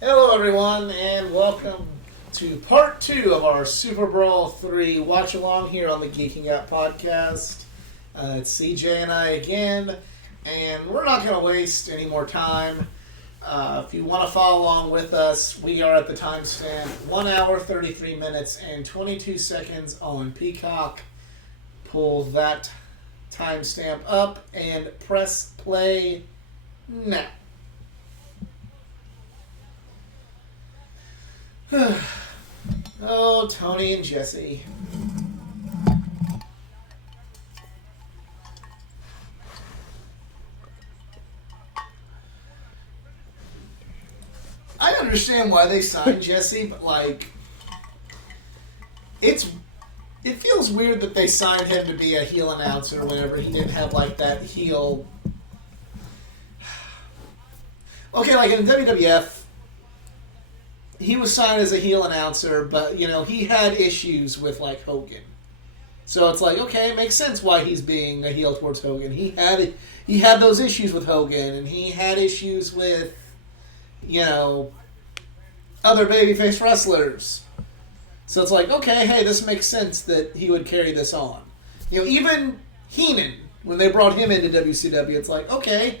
Hello, everyone, and welcome to part 2 of our SuperBrawl 3 Watchalong here on the Geeking Out podcast. It's CJ and I again, and we're not going to waste any more time. If you want to follow along with us, we are at the timestamp 1 hour, 33 minutes, and 22 seconds on Peacock. Pull that timestamp up and press play now. Oh, Tony and Jesse. I understand why they signed Jesse, but it feels weird that they signed him to be a heel announcer whenever he didn't have that heel. Okay, in WWF, he was signed as a heel announcer, but, he had issues with, Hogan. So it's okay, it makes sense why he's being a heel towards Hogan. He had those issues with Hogan, and he had issues with, other babyface wrestlers. So it's okay, hey, this makes sense that he would carry this on. Even Heenan, when they brought him into WCW, it's okay,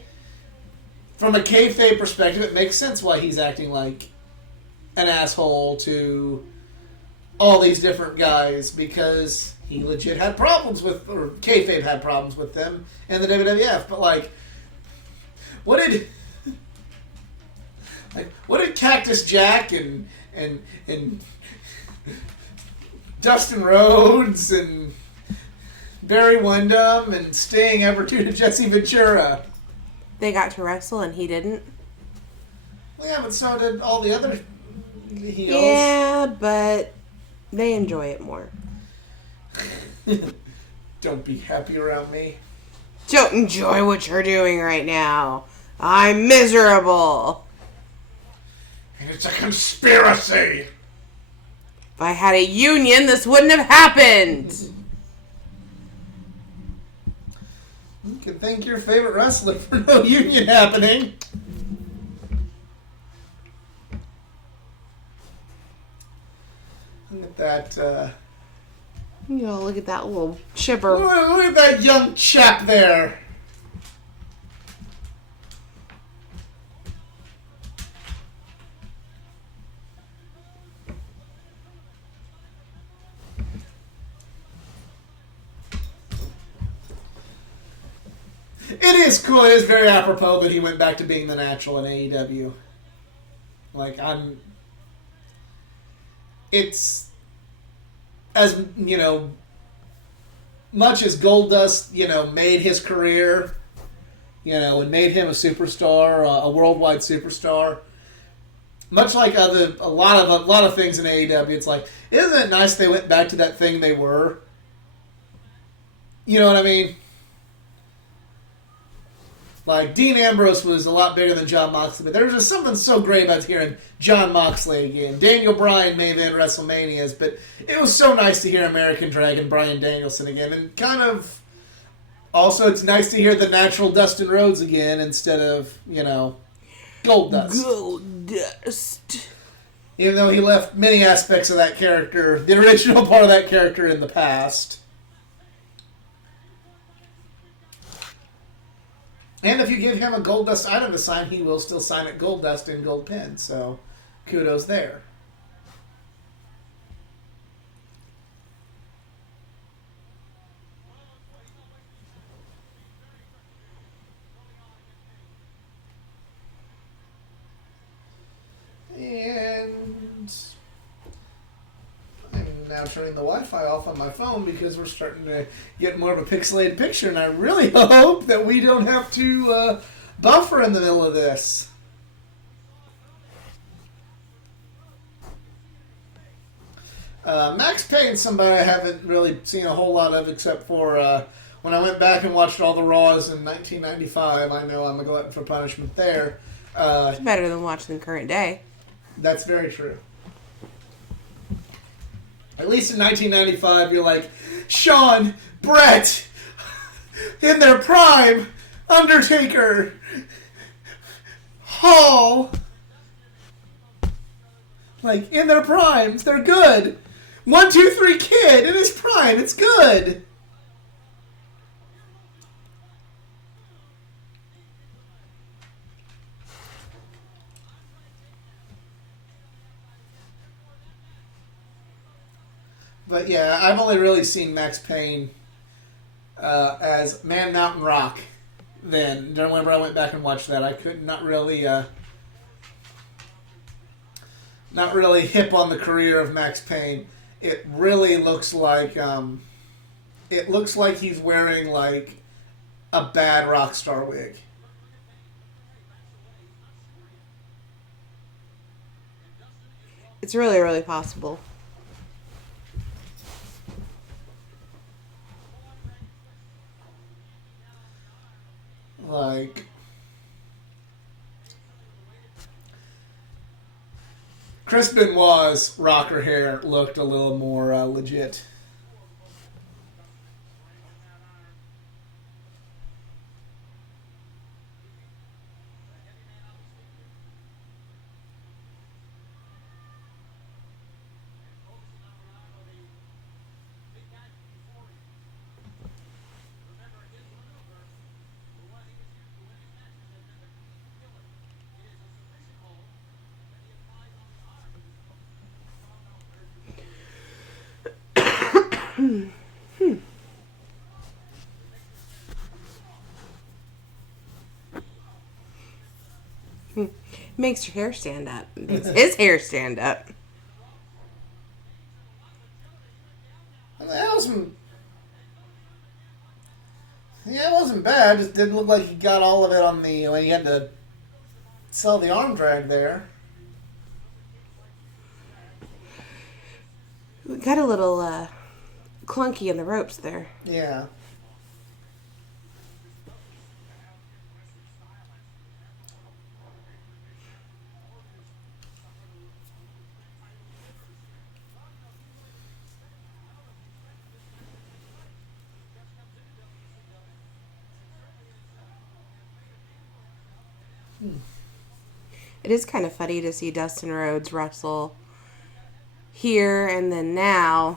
from a kayfabe perspective, it makes sense why he's acting like an asshole to all these different guys, because he legit had problems with, or kayfabe had problems with them in the WWF. But what did Cactus Jack and Dustin Rhodes and Barry Windham and Sting ever do to Jesse Ventura? They got to wrestle and he didn't. Well, yeah, but so did all the other heels. Yeah, but they enjoy it more. Don't be happy around me. Don't enjoy what you're doing right now. I'm miserable. It's a conspiracy. If I had a union, this wouldn't have happened. You can thank your favorite wrestler for no union happening. Look at that. Look at that little chipper. Look at that young chap there. It is cool. It is very apropos that he went back to being the Natural in AEW. It's, as, much as Goldust, made his career, and made him a superstar, a worldwide superstar. Much like a lot of things in AEW, it's isn't it nice they went back to that thing they were? You know what I mean? Dean Ambrose was a lot bigger than Jon Moxley, but there was just something so great about hearing Jon Moxley again. Daniel Bryan may have been WrestleManias, but it was so nice to hear American Dragon Bryan Danielson again. And also it's nice to hear the Natural Dustin Rhodes again instead of, Goldust. Goldust. Even though he left many aspects of that character, the original part of that character, in the past. And if you give him a Goldust item to sign, he will still sign it Goldust in gold pen. So, kudos there. And I'm now turning the Wi-Fi off on my phone because we're starting to get more of a pixelated picture, and I really hope that we don't have to buffer in the middle of this. Max Payne's somebody I haven't really seen a whole lot of, except for when I went back and watched all the Raws in 1995. I know I'm a glutton for punishment there. It's better than watching the current day. That's very true. At least in 1995, you're like, Shawn, Brett, in their prime, Undertaker, Hall. Like, in their primes, they're good. 1, 2, 3 Kid in his prime, it's good. But yeah, I've only really seen Max Payne as Man Mountain Rock. Then, whenever I went back and watched that, I could not really hip on the career of Max Payne. It really looks like he's wearing like a bad rock star wig. It's really, really possible. Like, Chris Benoit's rocker hair looked a little more legit. Makes your hair stand up. Makes his hair stand up. That wasn't bad. Just didn't look like he got all of it on the when he had to sell the arm drag there. We got a little clunky in the ropes there. Yeah. It is kind of funny to see Dustin Rhodes wrestle here and then now,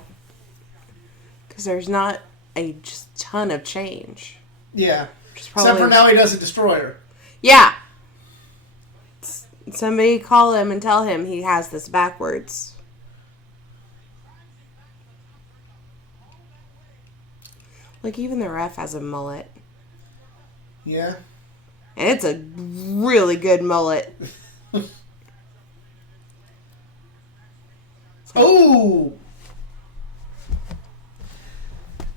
because there's not a just ton of change. Yeah. Except for now he does a destroyer. Yeah. Somebody call him and tell him he has this backwards. Like, even the ref has a mullet. Yeah. And it's a really good mullet. Oh!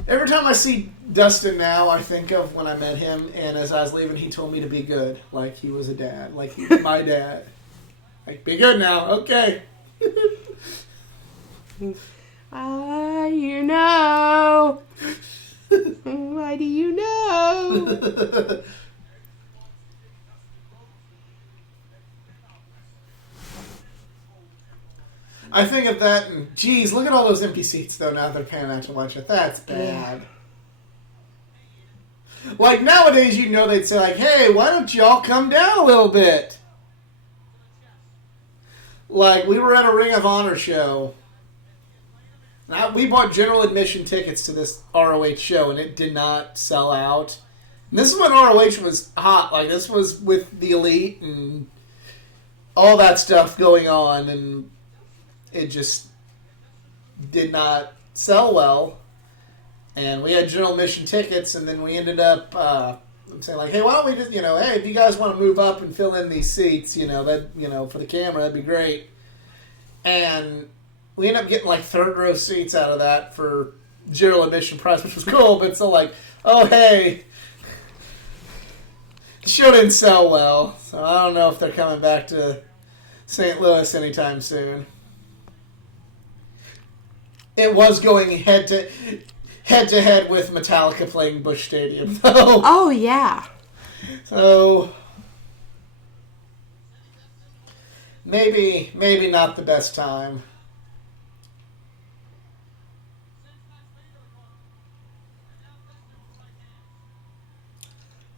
Every time I see Dustin now, I think of when I met him, and as I was leaving, he told me to be good. Like he was a dad. Like he was my dad. Like, be good now. Okay. You know. Why do you know? I think of that, and geez, look at all those empty seats, though, now they're paying out to watch it. That's bad. Yeah. Like, nowadays, you know, they'd say, like, hey, why don't y'all come down a little bit? Like, we were at a Ring of Honor show. Now, we bought general admission tickets to this ROH show, and it did not sell out. And this is when ROH was hot. Like, this was with the Elite and all that stuff going on, and it just did not sell well. And we had general admission tickets, and then we ended up saying, like, hey, why don't we just, hey, if you guys want to move up and fill in these seats, that, for the camera, that'd be great. And we ended up getting, like, third row seats out of that for general admission price, which was cool, but still like, oh, hey, the show didn't sell well, so I don't know if they're coming back to St. Louis anytime soon. It was going head to head with Metallica playing Busch Stadium, though. Oh, yeah. So maybe not the best time.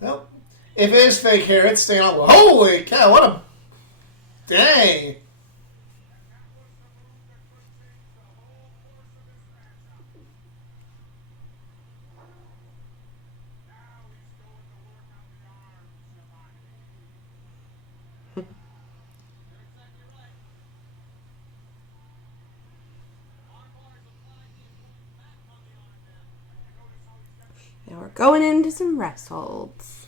Nope. If it is fake hair, it's staying on. Holy cow! What a dang! going into some rest holds.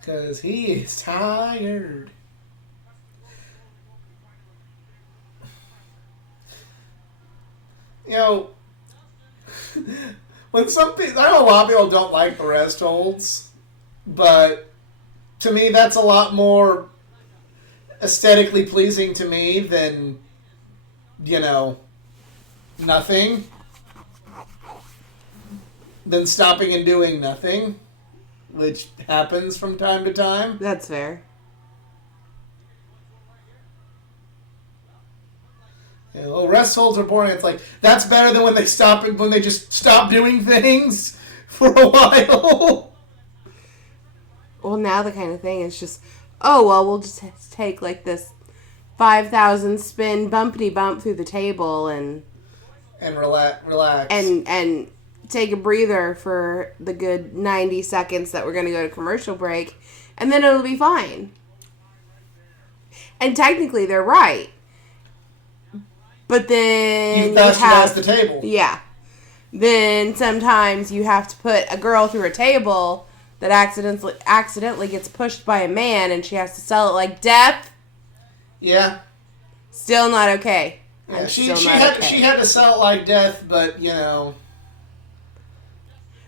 Because he is tired. You know, when some people, I know a lot of people don't like the rest holds, but to me that's a lot more aesthetically pleasing to me than, nothing. Than stopping and doing nothing, which happens from time to time. That's fair. Rest holds are boring. It's like, that's better than when they just stop doing things for a while. Well, now the kind of thing is just, we'll just take like this 5,000 spin bumpity bump through the table and relax and take a breather for the good 90 seconds that we're going to go to commercial break, and then it'll be fine. And technically, they're right. But then you have the table. Yeah. Then sometimes you have to put a girl through a table that accidentally gets pushed by a man, and she has to sell it like death. Yeah. Still not okay. Yeah, she had to sell it like death, but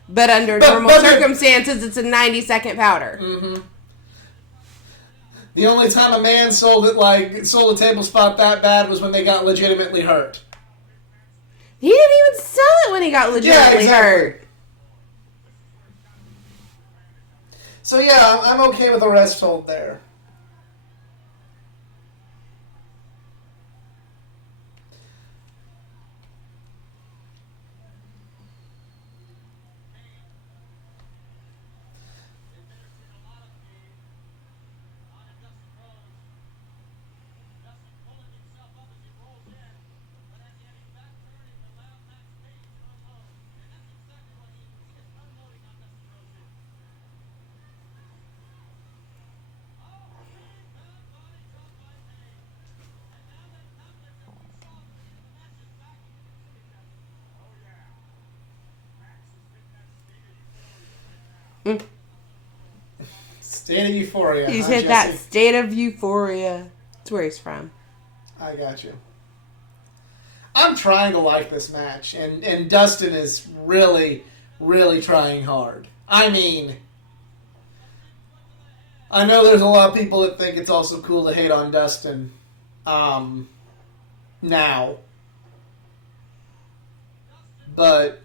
But under normal circumstances, it's a 90-second powder. Mm-hmm. The only time a man sold a table spot that bad was when they got legitimately hurt. He didn't even sell it when he got legitimately hurt. So yeah, I'm okay with a rest hold there. State of euphoria. He's hit that state of euphoria. That's where he's from. I got you. I'm trying to like this match, and Dustin is really, really trying hard. I mean, I know there's a lot of people that think it's also cool to hate on Dustin. Now. But,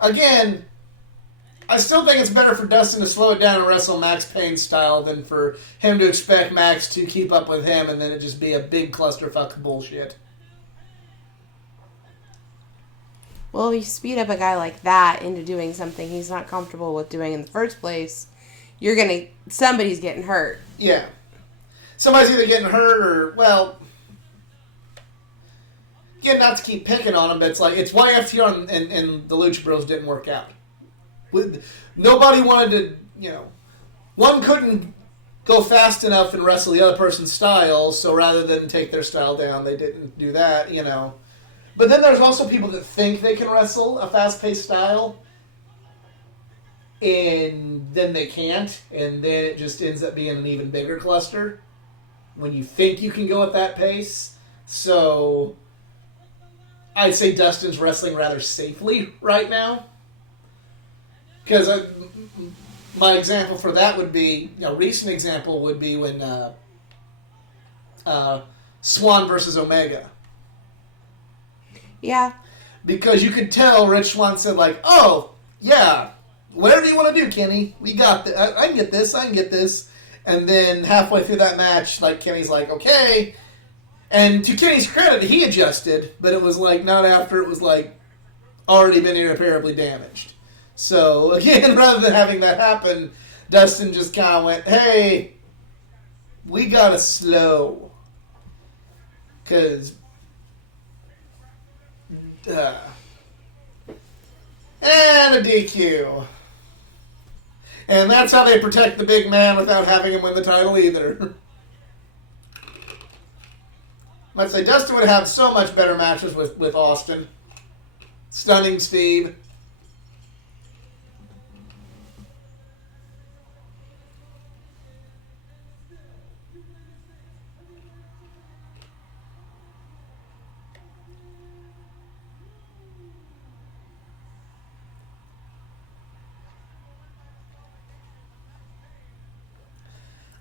again, I still think it's better for Dustin to slow it down and wrestle Max Payne style than for him to expect Max to keep up with him and then it just be a big clusterfuck of bullshit. Well, you speed up a guy like that into doing something he's not comfortable with doing in the first place, somebody's getting hurt. Yeah. Somebody's either getting hurt or, again, not to keep picking on him, but it's why FTR and the Lucha Bros didn't work out. Nobody wanted to, one couldn't go fast enough and wrestle the other person's style, so rather than take their style down, they didn't do that, But then there's also people that think they can wrestle a fast-paced style, and then they can't, and then it just ends up being an even bigger cluster when you think you can go at that pace. So I'd say Dustin's wrestling rather safely right now. Because my example for that would be, a recent example would be when Swan versus Omega. Yeah. Because you could tell Rich Swann said, oh, yeah, whatever do you want to do, Kenny? We got this. I can get this. And then halfway through that match, Kenny's like, okay. And to Kenny's credit, he adjusted, but it was not after it was already been irreparably damaged. So, again, rather than having that happen, Dustin just kind of went, hey, we gotta slow. Because, and a DQ. And that's how they protect the big man without having him win the title either. I'd say Dustin would have so much better matches with Austin. Stunning Steve.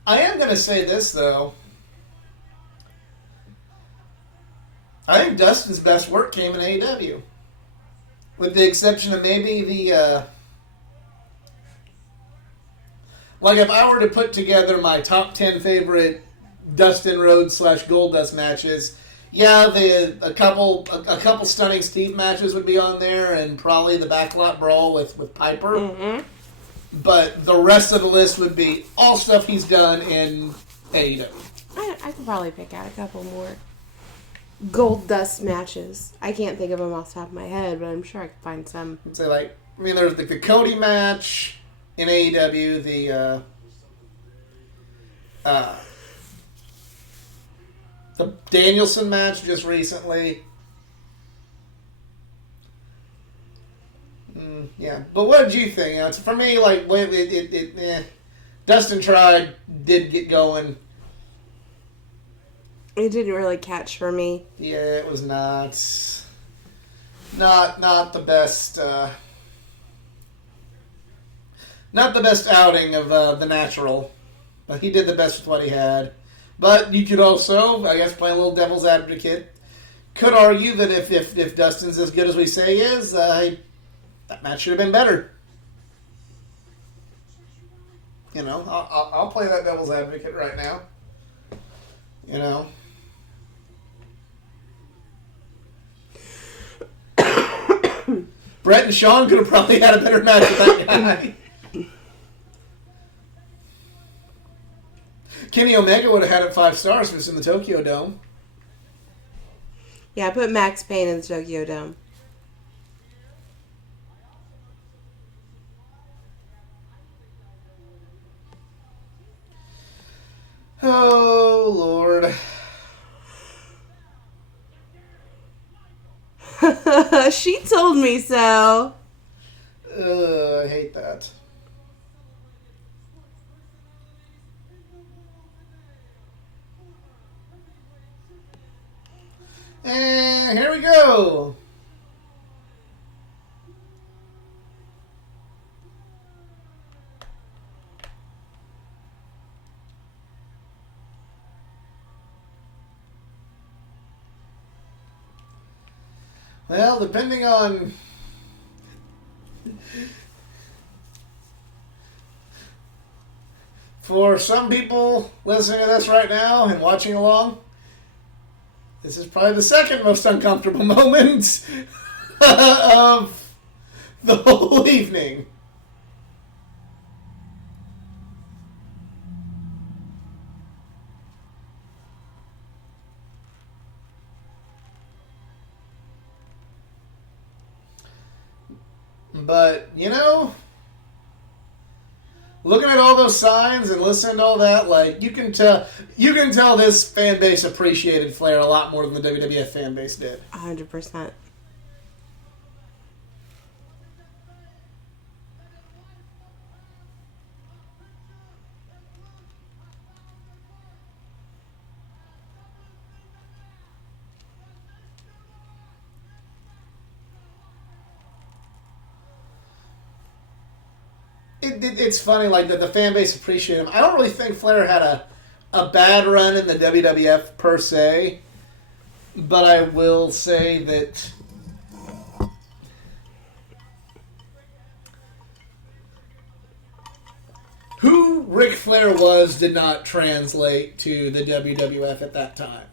I am going to say this, though. I think Dustin's best work came in AEW. With the exception of maybe the... like, if I were to put together my top 10 favorite Dustin Rhodes / Goldust matches, yeah, a couple Stunning Steve matches would be on there, and probably the Backlot Brawl with Piper. Mm-hmm. But the rest of the list would be all stuff he's done in AEW. I could probably pick out a couple more Goldust matches. I can't think of them off the top of my head, but I'm sure I could find some. I'd say, like, I mean, there's the Cody match in AEW, the Danielson match just recently. Yeah, but what did you think? It's, for me, like, Dustin did get going. It didn't really catch for me. Yeah, it was not the best. Not the best outing of the Natural, but he did the best with what he had. But you could also, I guess, play a little devil's advocate. Could argue that if Dustin's as good as we say he is, that match should have been better. You know, I'll play that devil's advocate right now. You know. Brett and Sean could have probably had a better match with that guy. Kenny Omega would have had it 5 stars if it was in the Tokyo Dome. Yeah, I put Max Payne in the Tokyo Dome. Oh, Lord. She told me so. I hate that. And here we go. Well, depending on... For some people listening to this right now and watching along, this is probably the second most uncomfortable moment of the whole evening. But, you know, looking at all those signs and listening to all that, like, you can tell this fan base appreciated Flair a lot more than the WWF fan base did. 100%. It's funny, like, that the fan base appreciated him. I don't really think Flair had a bad run in the WWF per se, but I will say that who Ric Flair was did not translate to the WWF at that time.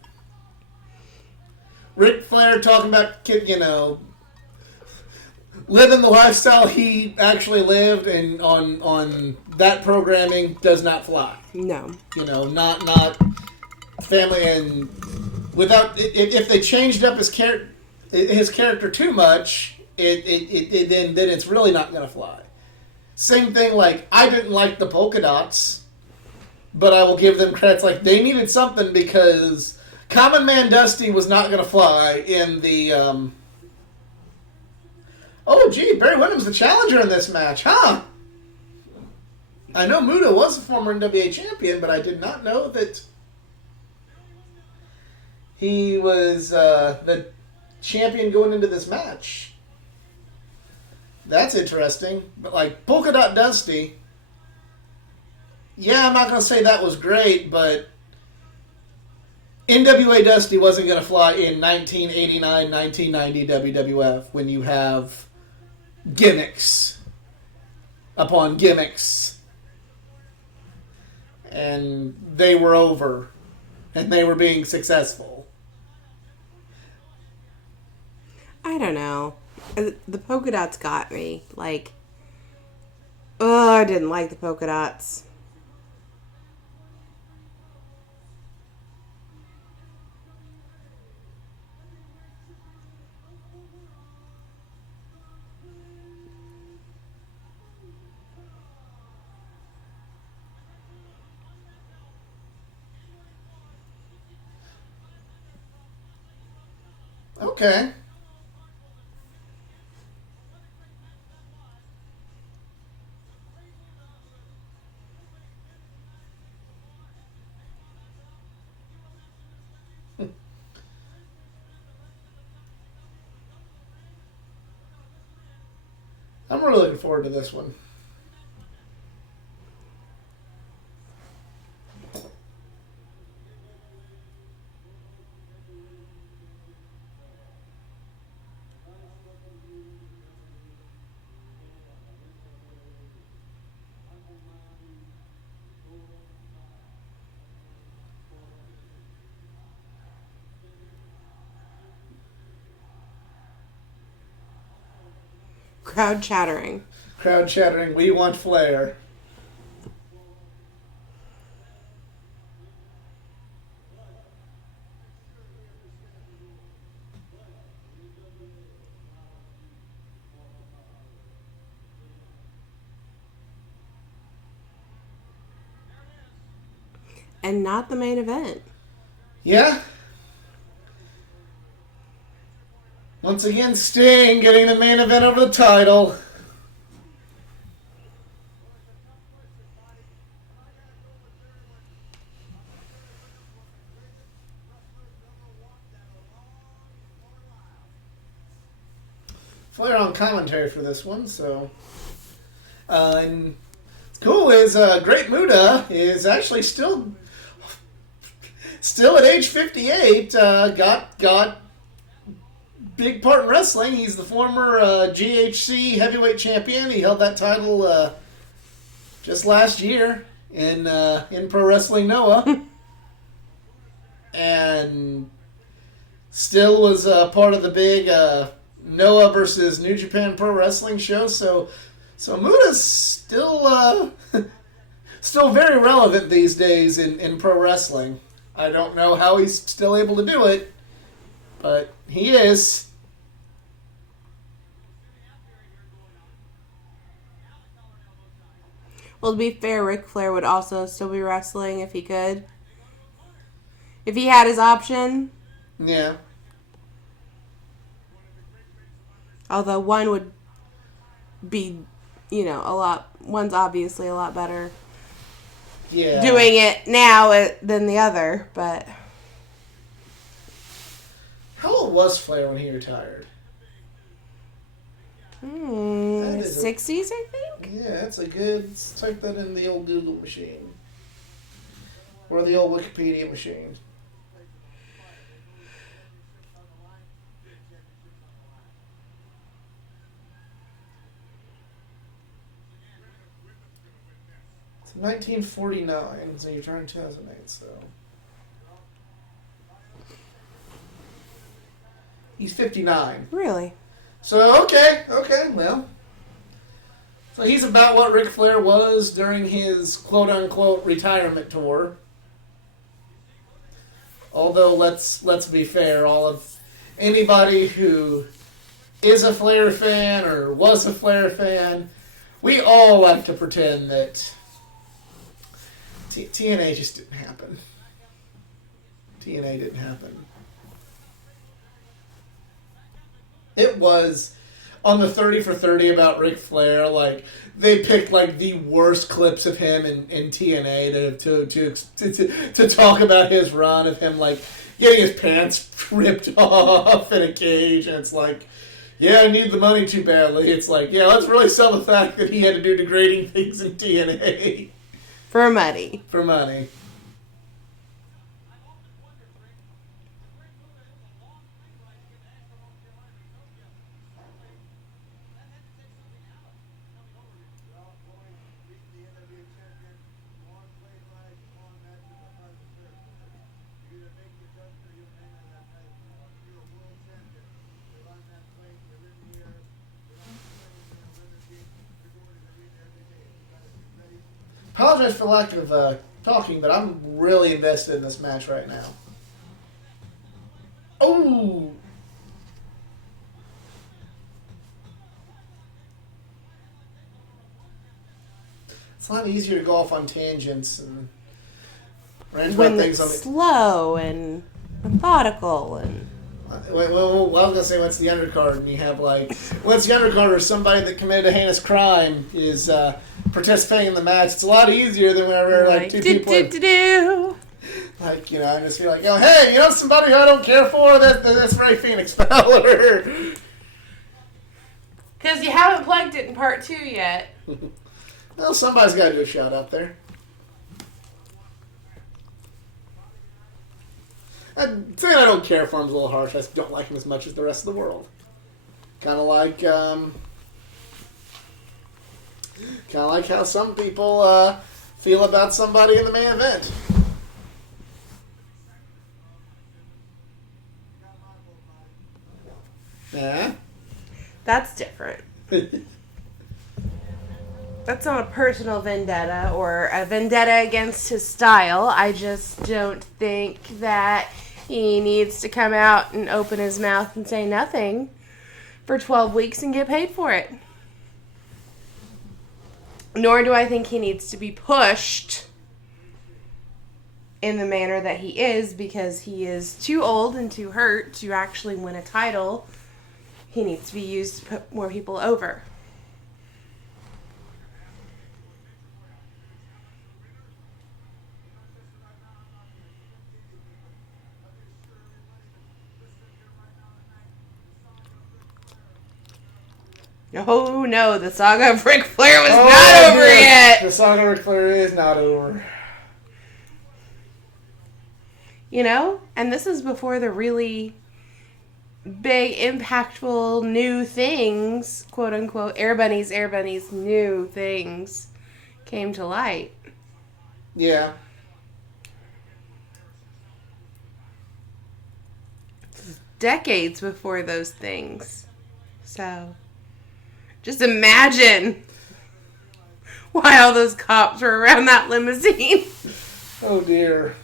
Ric Flair talking about, you know, living the lifestyle he actually lived, and on that programming does not fly. No. You know, not family, and without if they changed up his character too much, then it's really not going to fly. Same thing, like, I didn't like the polka dots, but I will give them credits. Like, they needed something because Common Man Dusty was not going to fly in the Oh, gee, Barry Windham's the challenger in this match, huh? I know Muta was a former NWA champion, but I did not know that he was the champion going into this match. That's interesting. But, like, Polka Dot Dusty, yeah, I'm not going to say that was great, but NWA Dusty wasn't going to fly in 1989, 1990 WWF when you have gimmicks upon gimmicks. And they were over. And they were being successful. I don't know. The polka dots got me. Like, oh, I didn't like the polka dots. Okay. I'm really looking forward to this one. Crowd chattering. Crowd chattering, we want Flair. And not the main event. Yeah. Once again, Sting getting the main event over the title. Flair on commentary for this one, so. And what's cool is Great Muta is actually still at age 58. Got big part in wrestling. He's the former GHC heavyweight champion. He held that title just last year in Pro Wrestling Noah, and still was part of the big Noah versus New Japan Pro Wrestling show. So Muta's still still very relevant these days in pro wrestling. I don't know how he's still able to do it, but he is. Well, to be fair, Ric Flair would also still be wrestling if he could. If he had his option. Yeah. Although one would be, one's obviously a lot better doing it now than the other, but. How old was Flair when he retired? 60s, I think? Yeah, that's a good... Let's type that in the old Google machine. Or the old Wikipedia machine. It's 1949, so you're trying 2008, so... He's 59. Really? So, okay, well. So he's about what Ric Flair was during his quote-unquote retirement tour. Although, let's be fair, anybody who is a Flair fan or was a Flair fan, we all like to pretend that TNA just didn't happen. TNA didn't happen. It was on the 30 for 30 about Ric Flair, like, they picked, like, the worst clips of him in TNA to talk about his run of him, like, getting his pants ripped off in a cage, and it's like, yeah, I need the money too badly. It's like, yeah, let's really sell the fact that he had to do degrading things in TNA. For money. For money. Apologize for lack of talking, but I'm really invested in this match right now. Oh! It's a lot easier to go off on tangents and rant about things on the... slow and methodical and... Well, I was going to say, what's the undercard? And you have, like, what's the undercard or somebody that committed a heinous crime is participating in the match. It's a lot easier than whenever, like, two people... Like, you know, I just feel like, oh, hey, you know somebody who I don't care for? That's Ray Phoenix Fowler. Because you haven't plugged it in part 2 yet. Well, somebody's got to do a shout out there. Saying I don't care for him is a little harsh. I just don't like him as much as the rest of the world. Kind of like how some people feel about somebody in the main event. Yeah? That's different. That's not a personal vendetta or a vendetta against his style. I just don't think that he needs to come out and open his mouth and say nothing for 12 weeks and get paid for it. Nor do I think he needs to be pushed in the manner that he is, because he is too old and too hurt to actually win a title. He needs to be used to put more people over. Oh no, the saga of Ric Flair was not over yet. The saga of Ric Flair is not over. You know, and this is before the really big, impactful new things, quote unquote, Air Bunny's new things came to light. Yeah. Decades before those things. So, just imagine why all those cops were around that limousine. Oh dear.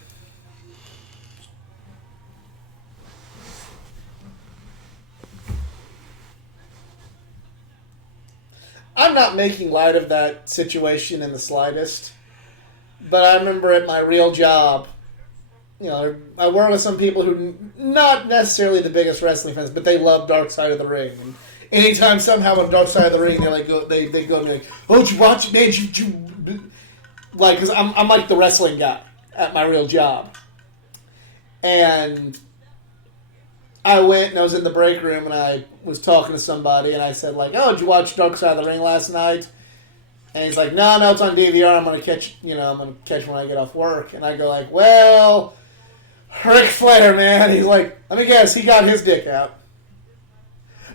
I'm not making light of that situation in the slightest, but I remember at my real job, you know, I work with some people who not necessarily the biggest wrestling fans, but they love Dark Side of the Ring. And anytime somehow on Dark Side of the Ring, they like they go to me like, oh, did you watch it, man? Like, because I'm like the wrestling guy at my real job, and I went and I was in the break room and I was talking to somebody and I said like, oh, did you watch Dark Side of the Ring last night? And he's like, no, it's on DVR. I'm gonna catch when I get off work. And I go like, well, Ric Flair, man. He's like, let me guess, he got his dick out.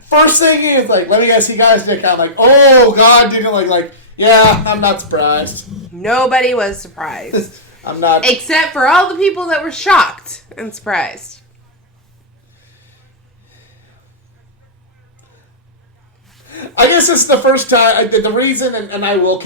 First thing he is like, let me guess, he got his dick out. I'm like, oh God, dude, like, yeah, I'm not surprised. Nobody was surprised. I'm not, except for all the people that were shocked and surprised. I guess it's the first time. The reason, and I will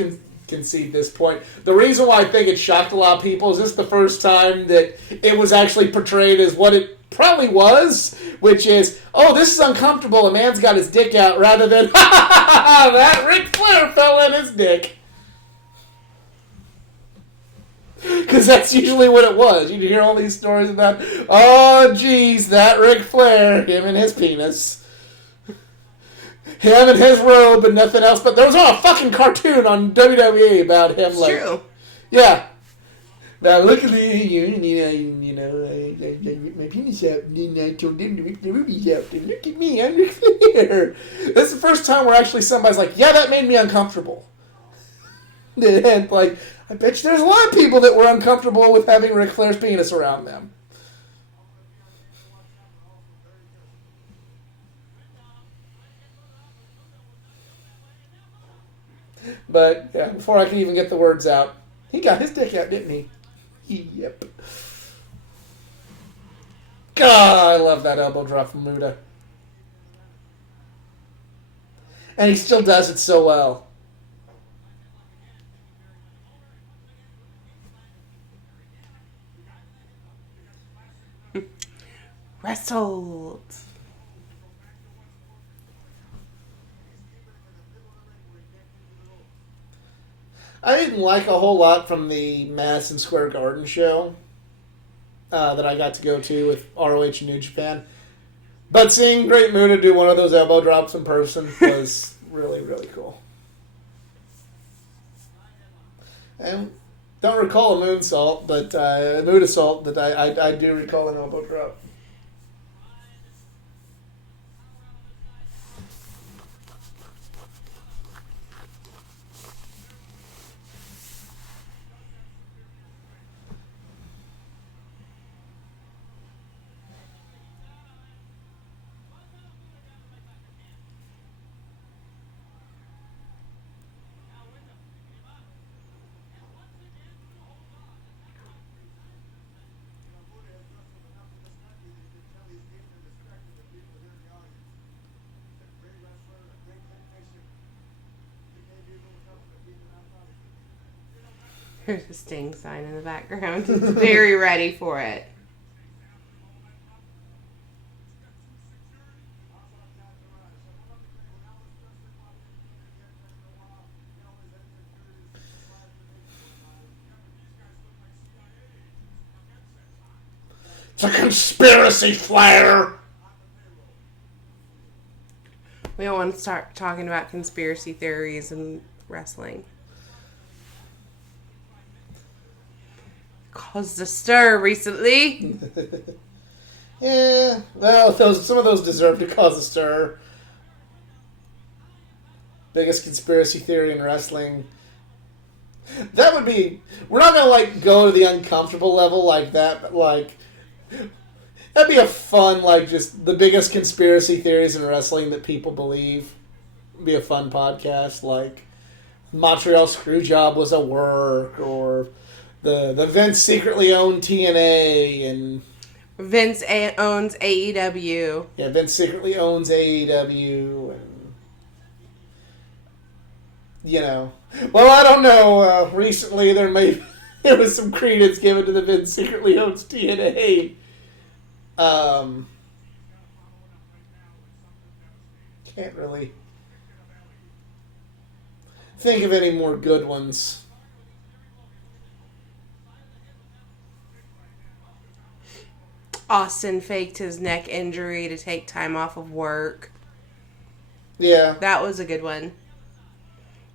concede this point, the reason why I think it shocked a lot of people is this the first time that it was actually portrayed as what it probably was, which is, oh, this is uncomfortable, a man's got his dick out, rather than, that Ric Flair fell in his dick. Because that's usually what it was. You'd hear all these stories about, oh, geez, that Ric Flair, him and his penis. him and his robe and nothing else. But there was a fucking cartoon on WWE about him. It's true. Yeah. Now look at me, I get my penis out, and then I told them to rip the rubies out, and look at me, I'm Ric Flair. That's the first time where actually somebody's like, yeah, that made me uncomfortable. And like, I bet you there's a lot of people that were uncomfortable with having Ric Flair's penis around them. But, yeah, before I can even get the words out, he got his dick out, didn't he? Yep. God, I love that elbow drop from Muda. And he still does it so well. Wrestled. I didn't like a whole lot from the Madison Square Garden show that I got to go to with ROH and New Japan. But seeing Great Muta do one of those elbow drops in person was really, really cool. And don't recall a moonsault, but a moonsault, but I do recall an elbow drop. There's a Sting sign in the background. He's very ready for it. It's a conspiracy, Flair! We don't want to start talking about conspiracy theories and wrestling. Caused a stir recently. Yeah, well, some of those deserve to cause a stir. Biggest conspiracy theory in wrestling. That would be... We're not going to, go to the uncomfortable level like that, but, that'd be a fun, just the biggest conspiracy theories in wrestling that people believe. It'd be a fun podcast, Montreal Screwjob was a work, or... The Vince secretly owned TNA, and Vince owns AEW. Yeah, Vince secretly owns AEW, and well, I don't know. Recently, there was some credence given to the Vince secretly owns TNA. Can't really think of any more good ones. Austin faked his neck injury to take time off of work. Yeah. That was a good one.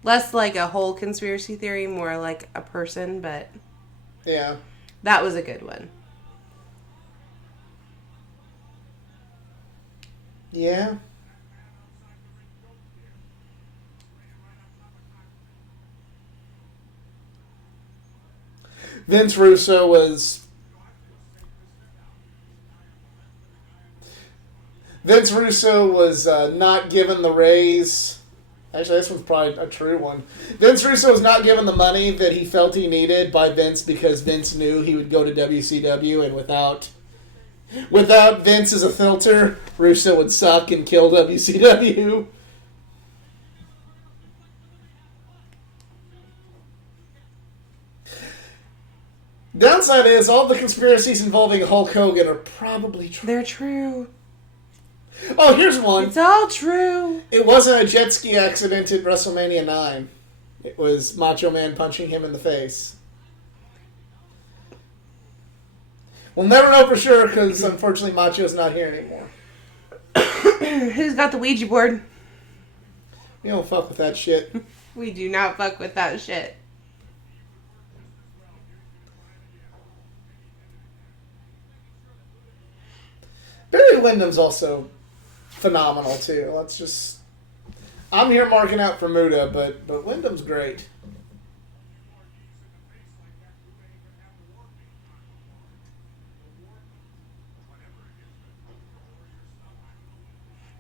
Less like a whole conspiracy theory, more like a person, but... Yeah. That was a good one. Yeah. Vince Russo was... not given the raise. Actually, this one's probably a true one. Vince Russo was not given the money that he felt he needed by Vince because Vince knew he would go to WCW, and without Vince as a filter, Russo would suck and kill WCW. Downside is all the conspiracies involving Hulk Hogan are probably true. They're true. Oh, here's one. It's all true. It wasn't a jet ski accident at WrestleMania 9. It was Macho Man punching him in the face. We'll never know for sure because, unfortunately, Macho's not here anymore. Who's got the Ouija board? We don't fuck with that shit. We do not fuck with that shit. Barry Windham's also phenomenal too. I'm here marking out for Muda, but Wyndham's great.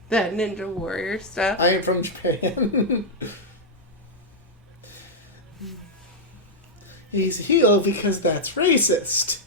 That Ninja Warrior stuff. I ain't from Japan. He's a heel because that's racist.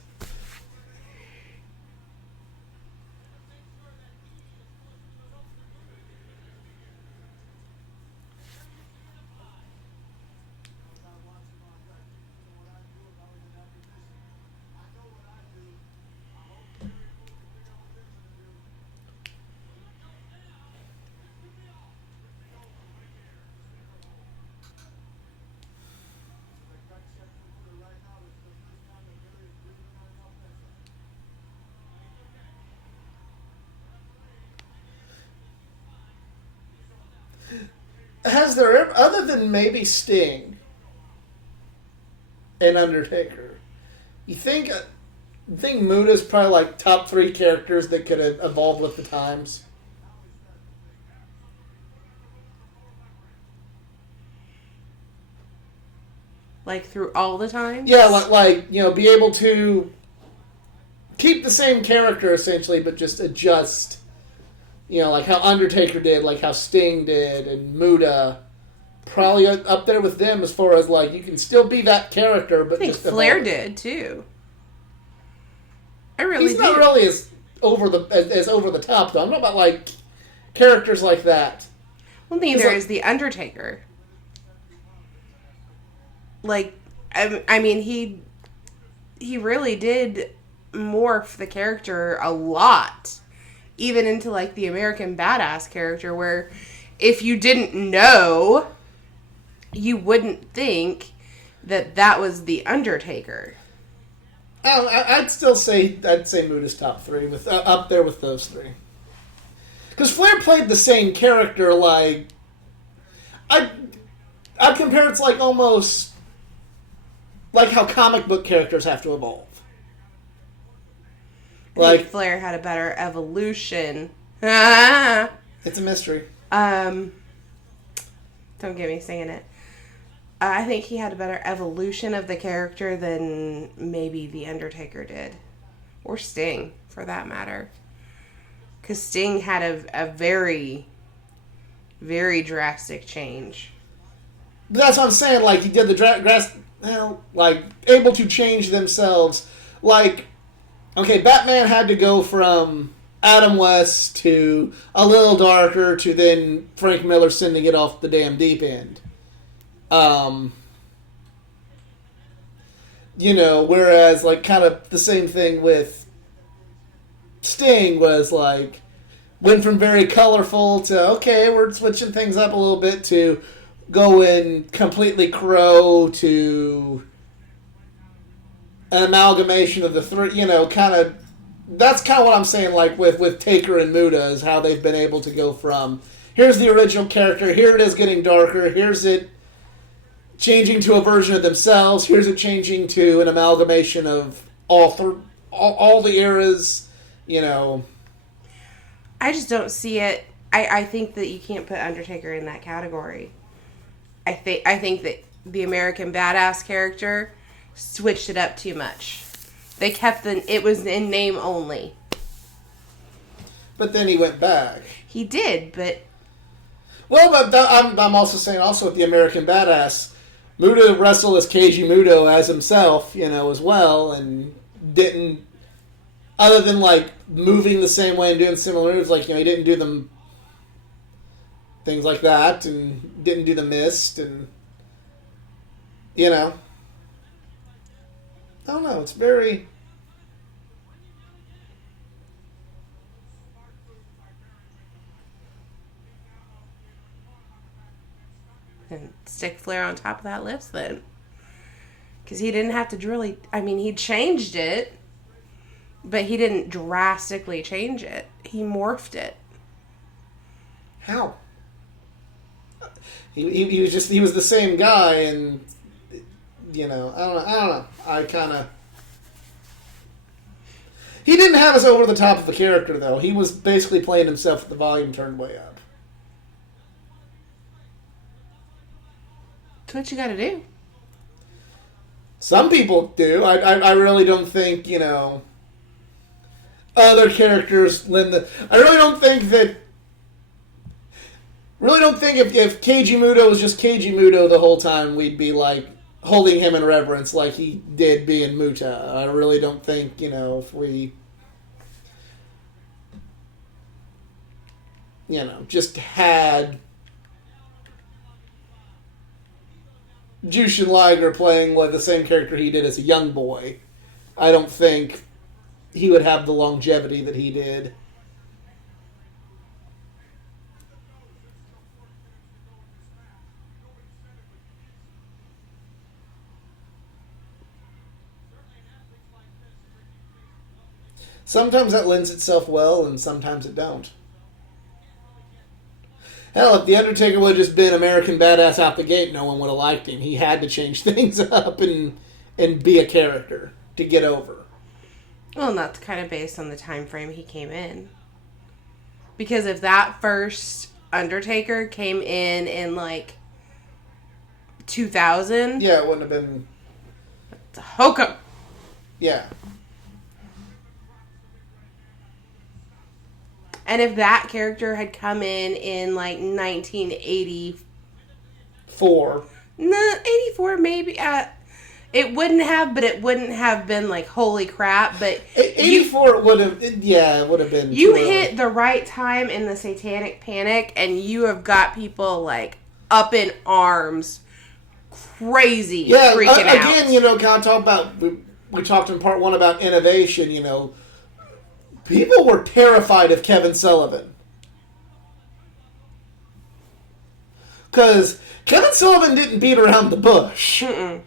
Has there ever, other than maybe Sting and Undertaker, you think Muda's probably like top 3 characters that could have evolved with the times? Like through all the time? Yeah, like be able to keep the same character essentially, but just adjust. Like how Undertaker did, like how Sting did, and Muda. Probably up there with them as far as, like, you can still be that character, but I think just Flair evolve. did, too. I really He's do. not really as over the top, though. I'm not about, like, characters like that. Well, neither is The Undertaker. Like, I mean, he really did morph the character a lot. Even into, like, the American Badass character, where if you didn't know, you wouldn't think that was The Undertaker. I'd say Muda's top 3, with up there with those 3. Because Flair played the same character, like... I compare it to, like, almost... like how comic book characters have to evolve. I think Flair had a better evolution. It's a mystery. Don't get me saying it. I think he had a better evolution of the character than maybe The Undertaker did. Or Sting, for that matter. Because Sting had a very, very drastic change. But that's what I'm saying, like, he did the like, able to change themselves. Like, okay, Batman had to go from Adam West to a little darker to then Frank Miller sending it off the damn deep end. Whereas, like, kind of the same thing with Sting was, like, went from very colorful to, okay, we're switching things up a little bit, to going completely crow to an amalgamation of the 3, kind of. That's kind of what I'm saying, like, with Taker and Muda, is how they've been able to go from, here's the original character, here it is getting darker, here's it changing to a version of themselves, here's it changing to an amalgamation of all the eras, I just don't see it. I think that you can't put Undertaker in that category. I think that the American Badass character switched it up too much. They kept it was in name only. But then he went back. He did, but... Well, but I'm also saying, also with the American Badass, Muda wrestled as Keiji Muto as himself, as well, and didn't, other than, like, moving the same way and doing similar moves, like, he didn't do them, things like that, and didn't do the mist, and, I don't know, it's very... And stick Flair on top of that list then. Because he didn't have to really... I mean, he changed it, but he didn't drastically change it. He morphed it. How? he was the same guy, and I don't know. I kind of. He didn't have us over the top of a character, though. He was basically playing himself with the volume turned way up. That's what you got to do. Some people do. I really don't think, other characters lend the... I really don't think that... Really don't think if Keiji Muto was just Keiji Muto the whole time, we'd be, like, holding him in reverence like he did being Muta. I really don't think, if we... just had... Jushin Liger playing the same character he did as a young boy, I don't think he would have the longevity that he did. Sometimes that lends itself well, and sometimes it don't. Hell, if The Undertaker would have just been American Badass out the gate, no one would have liked him. He had to change things up and be a character to get over. Well, and that's kind of based on the time frame he came in. Because if that first Undertaker came in 2000... Yeah, it wouldn't have been... It's a hokum. Yeah. And if that character had come in 1984... No, 84 maybe. It wouldn't have, but it wouldn't have been holy crap. But 84 would have, it would have been. You hit the right time in the Satanic Panic, and you have got people up in arms, crazy, freaking out. Again, kind of talk about. We talked in part 1 about innovation. People were terrified of Kevin Sullivan because Kevin Sullivan didn't beat around the bush. Mm-mm.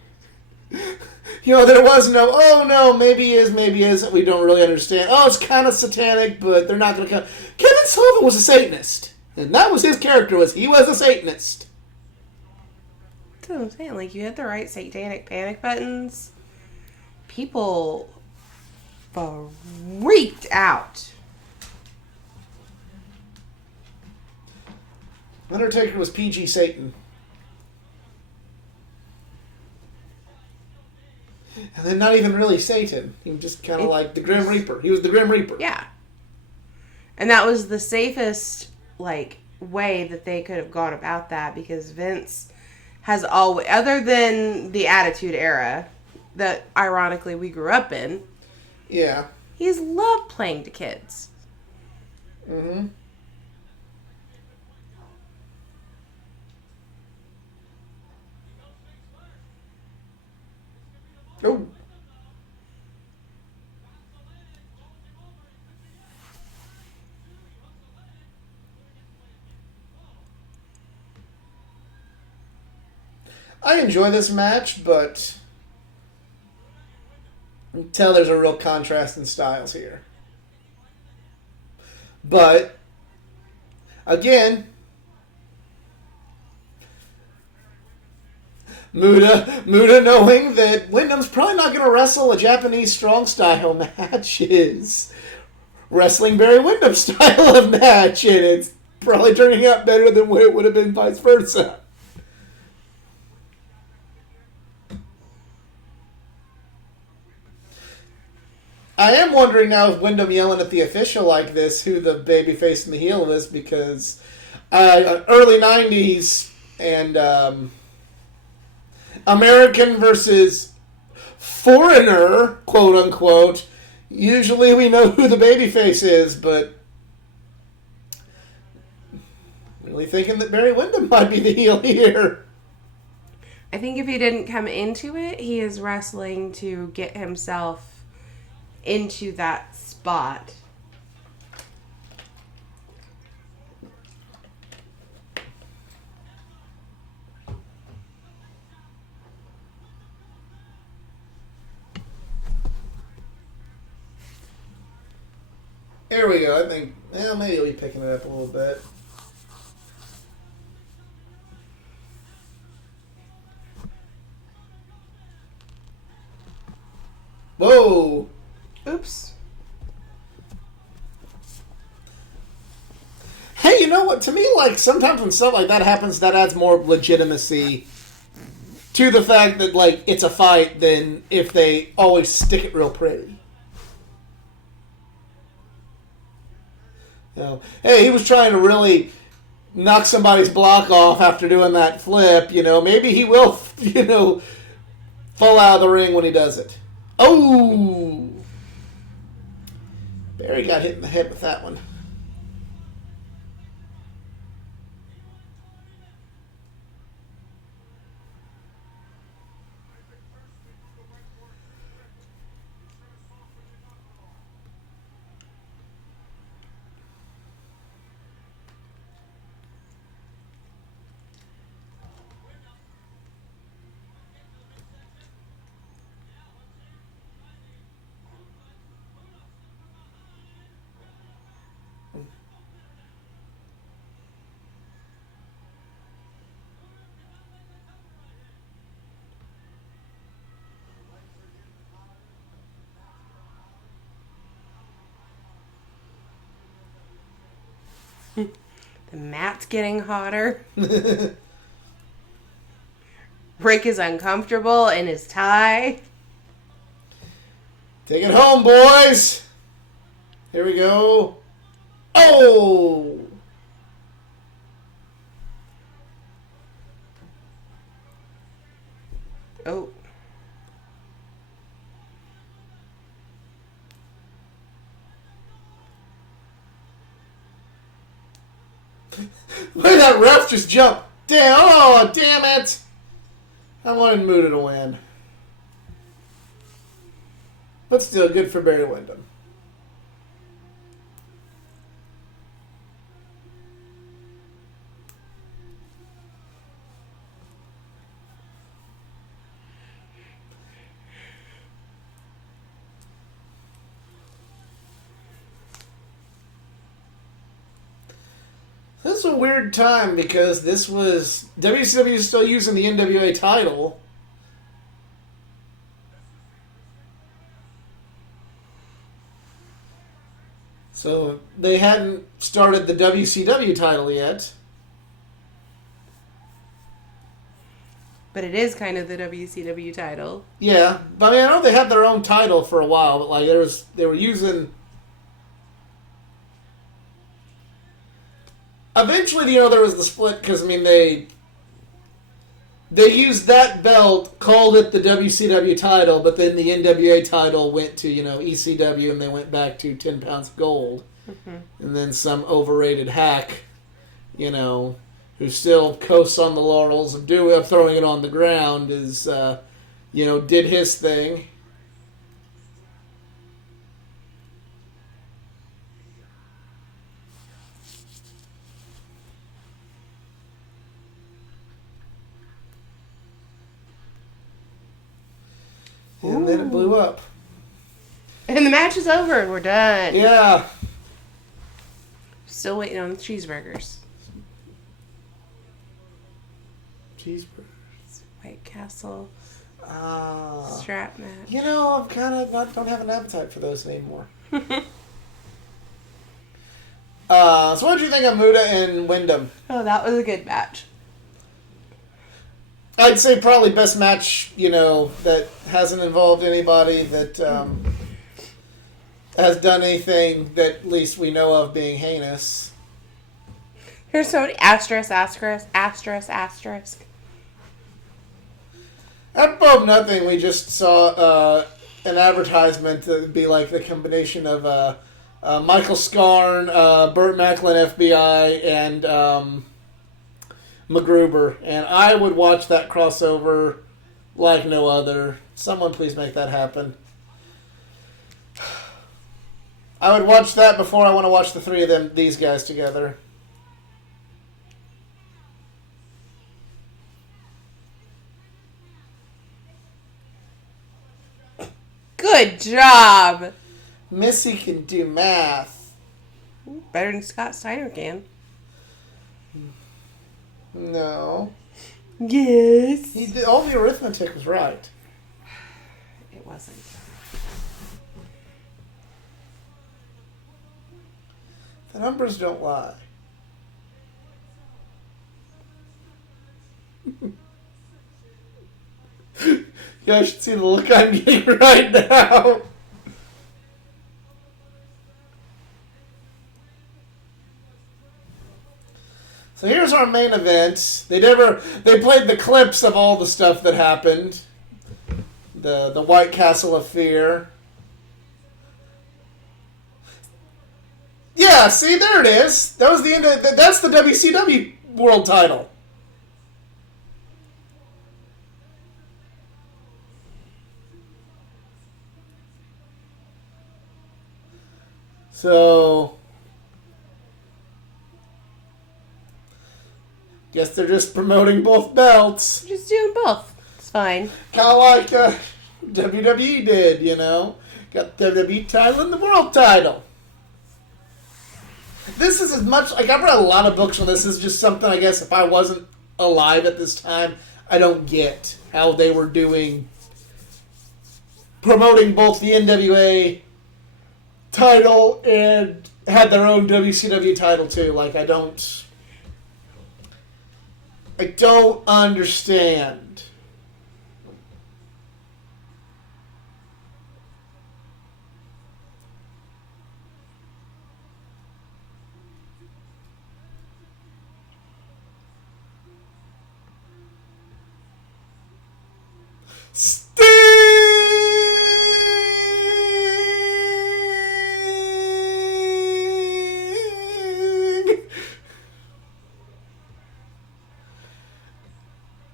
There was no, oh no, maybe he is, maybe he isn't, we don't really understand. Oh, it's kind of satanic, but they're not going to come. Kevin Sullivan was a Satanist. And that was his character, he was a Satanist. That's what I'm saying. You hit the right Satanic Panic buttons. People freaked out. Undertaker was PG Satan. And then not even really Satan. He was just kind of like the Grim Reaper. He was the Grim Reaper. Yeah. And that was the safest, way that they could have gone about that, because Vince has always, other than the Attitude Era that ironically we grew up in, yeah, he's loved playing to kids. Mm-hmm. Oh. I enjoy this match, but you can tell there's a real contrast in styles here. But, again, Muta knowing that Wyndham's probably not going to wrestle a Japanese strong style match is wrestling Barry Windham style of match, and it's probably turning out better than what it would have been vice versa. I am wondering now, with Wyndham yelling at the official like this, who the babyface and the heel is, because early 90s and American versus foreigner, quote unquote, usually we know who the babyface is, but really thinking that Barry Windham might be the heel here. I think if he didn't come into it, he is wrestling to get himself into that spot. There we go. I think maybe he'll be picking it up a little bit. go. Oops. Hey, you know what? To me, like, sometimes when stuff like that happens, that adds more legitimacy to the fact that, like, it's a fight than if they always stick it real pretty. You know, hey, he was trying to really knock somebody's block off after doing that flip. You know, maybe he will, you know, fall out of the ring when he does it. Oh! Barry got hit in the head with that one. The mat's getting hotter. Rick is uncomfortable in his tie. Take it home, boys. Here we go. Oh! Oh. Look at that ref just jump. Damn, oh, damn it. I wanted Muda to win. But still, good for Barry Windham. This is a weird time because this was WCW is still using the NWA title. So they hadn't started the WCW title yet. But it is kind of the WCW title. Yeah, but I mean I know they had their own title for a while, but like they were using. Eventually, you know, there was the split because I mean they used that belt, called it the WCW title, but then the NWA title went to, you know, ECW, and they went back to 10 pounds of gold. Mm-hmm. And then some overrated hack, you know, who still coasts on the laurels of throwing it on the ground, is, you know, did his thing. And then it blew up. And the match is over and we're done. Yeah. Still waiting on the cheeseburgers. Cheeseburgers. White Castle. Strap match. You know, I'm kind of don't have an appetite for those anymore. So what did you think of Muda and Wyndham? Oh, that was a good match. I'd say probably best match, you know, that hasn't involved anybody that has done anything that at least we know of being heinous. Here's so many asterisk. Above nothing, we just saw an advertisement that would be like the combination of Michael Scarn, Burt Macklin FBI, and MacGruber, and I would watch that crossover like no other. Someone please make that happen. I would watch that before I want to watch the three of these guys together. Good job. Missy can do math. Better than Scott Steiner can. No. Yes. All the arithmetic was right. It wasn't. The numbers don't lie. Yeah, I should see the look I'm getting right now. So here's our main event. They played the clips of all the stuff that happened. The White Castle of Fear. Yeah, see, there it is. That was the end of that's the WCW World Title. So guess they're just promoting both belts. Just doing both. It's fine. Kind of like WWE did, you know. Got the WWE title and the world title. This is as much... Like, I've read a lot of books on this. This is just something, I guess, if I wasn't alive at this time, I don't get how they were doing... Promoting both the NWA title and had their own WCW title, too. Like, I don't understand. Sting!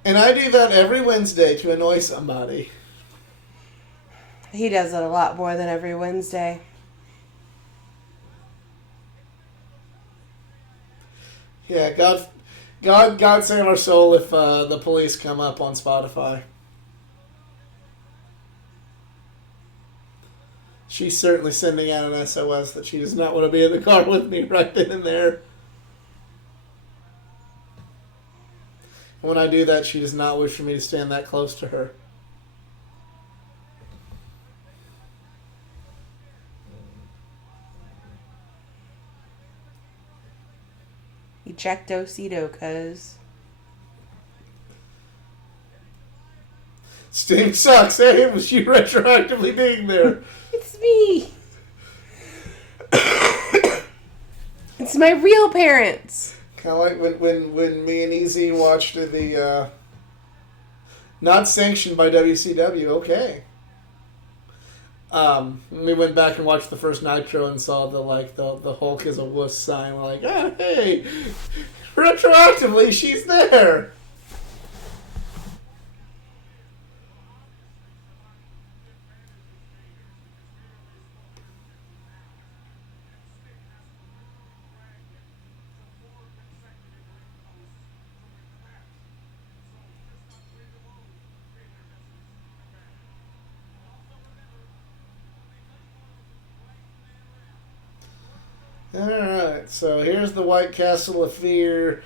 And I do that every Wednesday to annoy somebody. He does it a lot more than every Wednesday. Yeah, God save our soul if the police come up on Spotify. She's certainly sending out an SOS that she does not want to be in the car with me right then and there. When I do that, she does not wish for me to stand that close to her. Ejectocito, cuz. Sting sucks. Hey, it was you retroactively being there. It's me. It's my real parents. Kind of like when me and Easy watched the not sanctioned by WCW. Okay. We went back and watched the first Nitro and saw the Hulk is a wuss sign. We're like, oh, hey, retroactively she's there. Alright, so here's the White Castle of Fear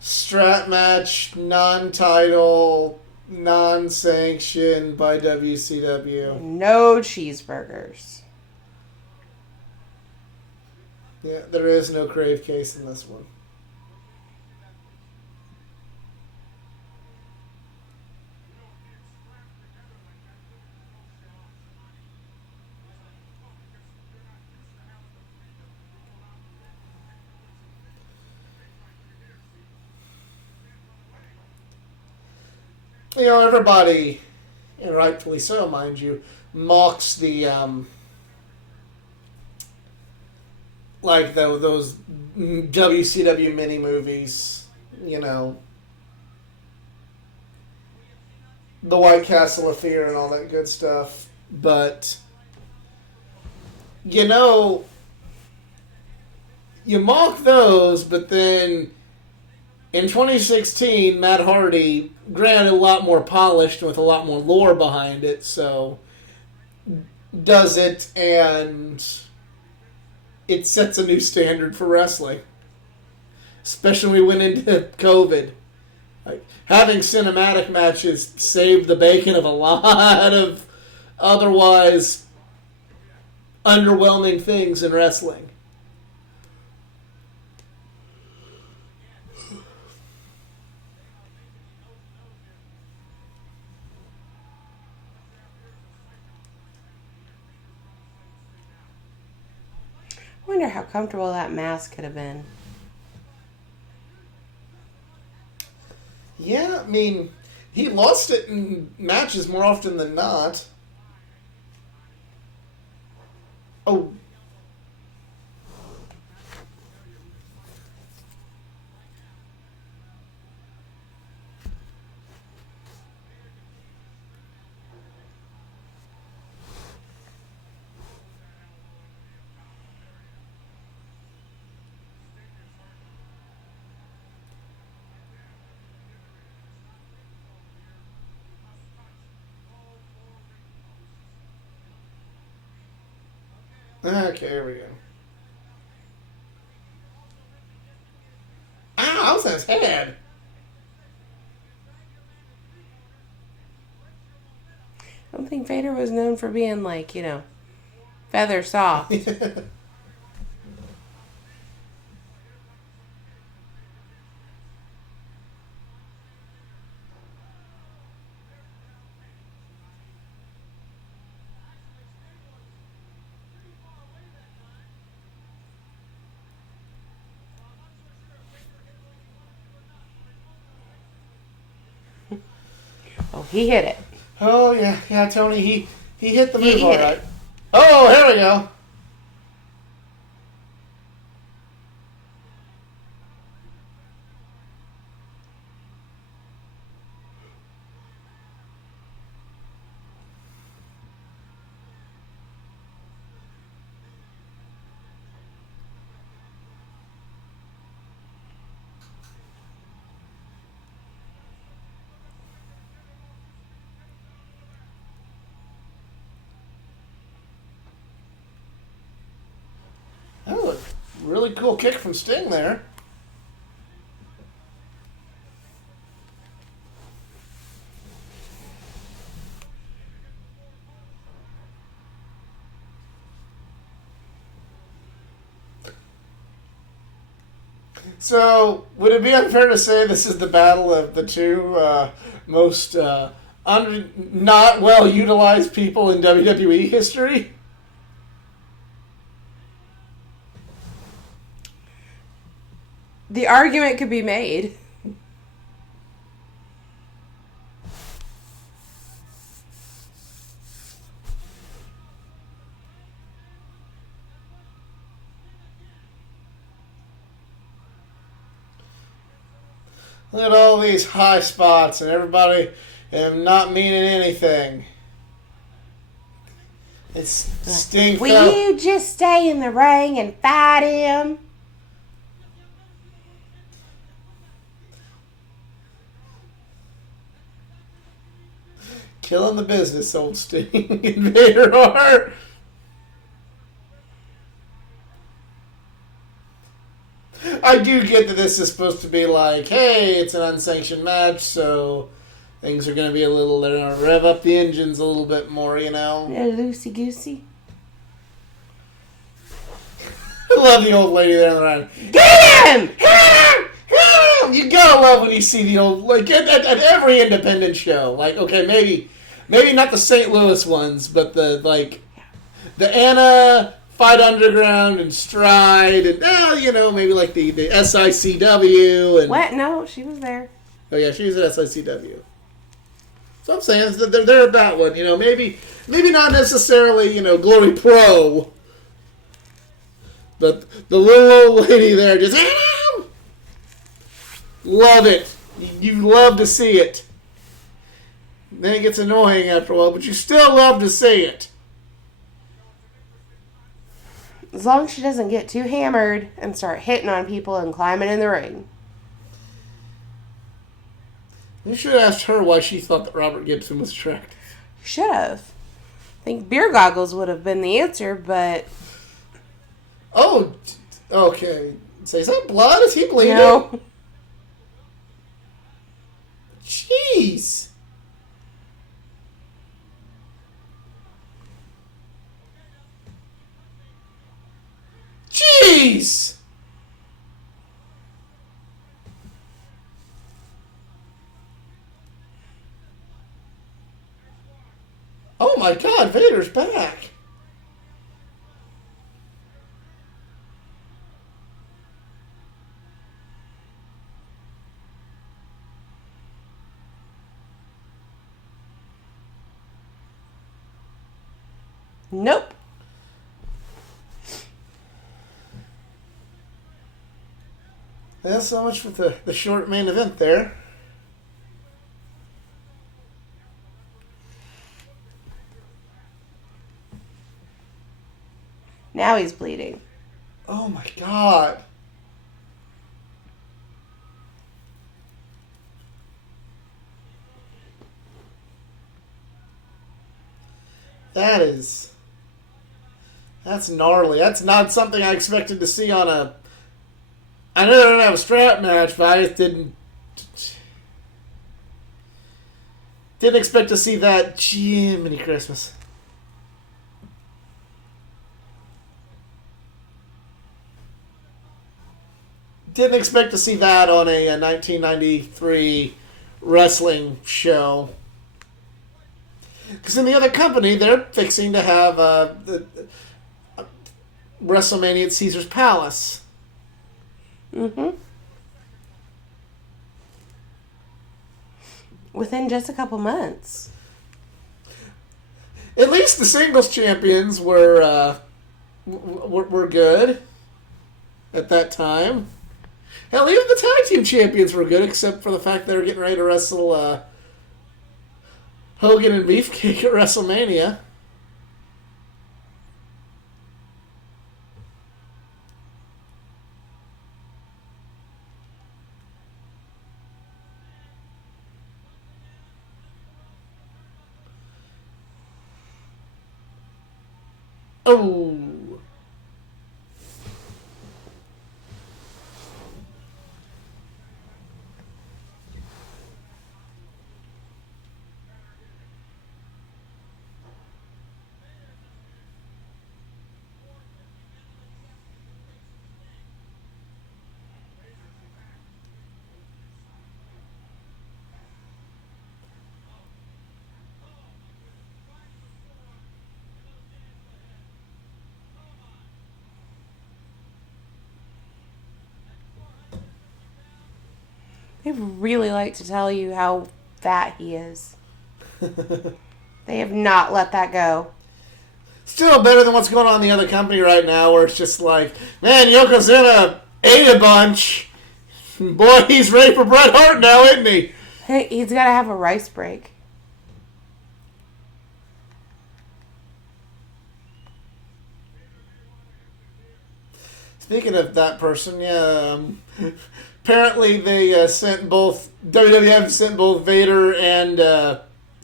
strap match, non-title, non-sanctioned by WCW. No cheeseburgers. Yeah, there is no crave case in this one. You know, everybody, and rightfully so, mind you, mocks the, those WCW mini-movies, you know, the White Castle of Fear and all that good stuff, but, you know, you mock those, but then in 2016, Matt Hardy, granted a lot more polished with a lot more lore behind it, so does it, and it sets a new standard for wrestling. Especially when we went into COVID. Like, having cinematic matches saved the bacon of a lot of otherwise underwhelming things in wrestling. wonder how comfortable that mask could have been. Yeah, I mean, he lost it in matches more often than not. Oh. Okay, here we go. Ow, that was in his head. I don't think Vader was known for being feather soft. Oh, he hit it. Oh, yeah, Tony, he hit the move He all hit right. it. Oh, here we go. Oh, really cool kick from Sting there. So, would it be unfair to say this is the battle of the two most not well utilized people in WWE history? The argument could be made. Look at all these high spots and everybody not meaning anything. It's Sting. Will you just stay in the ring and fight him? Killing the business, old Sting and Vader are. I do get that this is supposed to be like, hey, it's an unsanctioned match, so things are going to be a little, they're going to rev up the engines a little bit more, you know? Yeah, loosey-goosey. I love the old lady there on the right. Get him! You gotta love when you see the old, like, at every independent show. Like, okay, maybe not the St. Louis ones, but the Anna, Fight Underground, and Stride, and, maybe like the SICW. And, What? No, she was there. oh, yeah, she's at SICW. So I'm saying they're at that one, maybe not necessarily, Glory Pro, but the little old lady there just, love it. You love to see it. Then it gets annoying after a while, but you still love to see it. As long as she doesn't get too hammered and start hitting on people and climbing in the ring. You should have asked her why she thought that Robert Gibson was attractive. Should have. I think beer goggles would have been the answer, but... Oh, okay. So is that blood? Is he bleeding? No. Jeez. Jeez. Oh my God, Vader's back. Nope. Well, so much for the short main event there. Now he's bleeding. Oh my god. That's gnarly. That's not something I expected to see on a... I know they don't have a strap match, but I just didn't expect to see that. Jiminy Christmas. Didn't expect to see that on a 1993 wrestling show. Because in the other company, they're fixing to have the WrestleMania at Caesar's Palace. Mm-hmm. Within just a couple months. At least the singles champions were good at that time. Hell, even the tag team champions were good, except for the fact they were getting ready to wrestle Hogan and Beefcake at WrestleMania. Oh. They really like to tell you how fat he is. They have not let that go. Still better than what's going on in the other company right now, where it's just like, man, Yokozuna ate a bunch. Boy, he's ready for Bret Hart now, isn't he? Hey, he's got to have a rice break. Speaking of that person, yeah, apparently they sent both, WWF sent both Vader and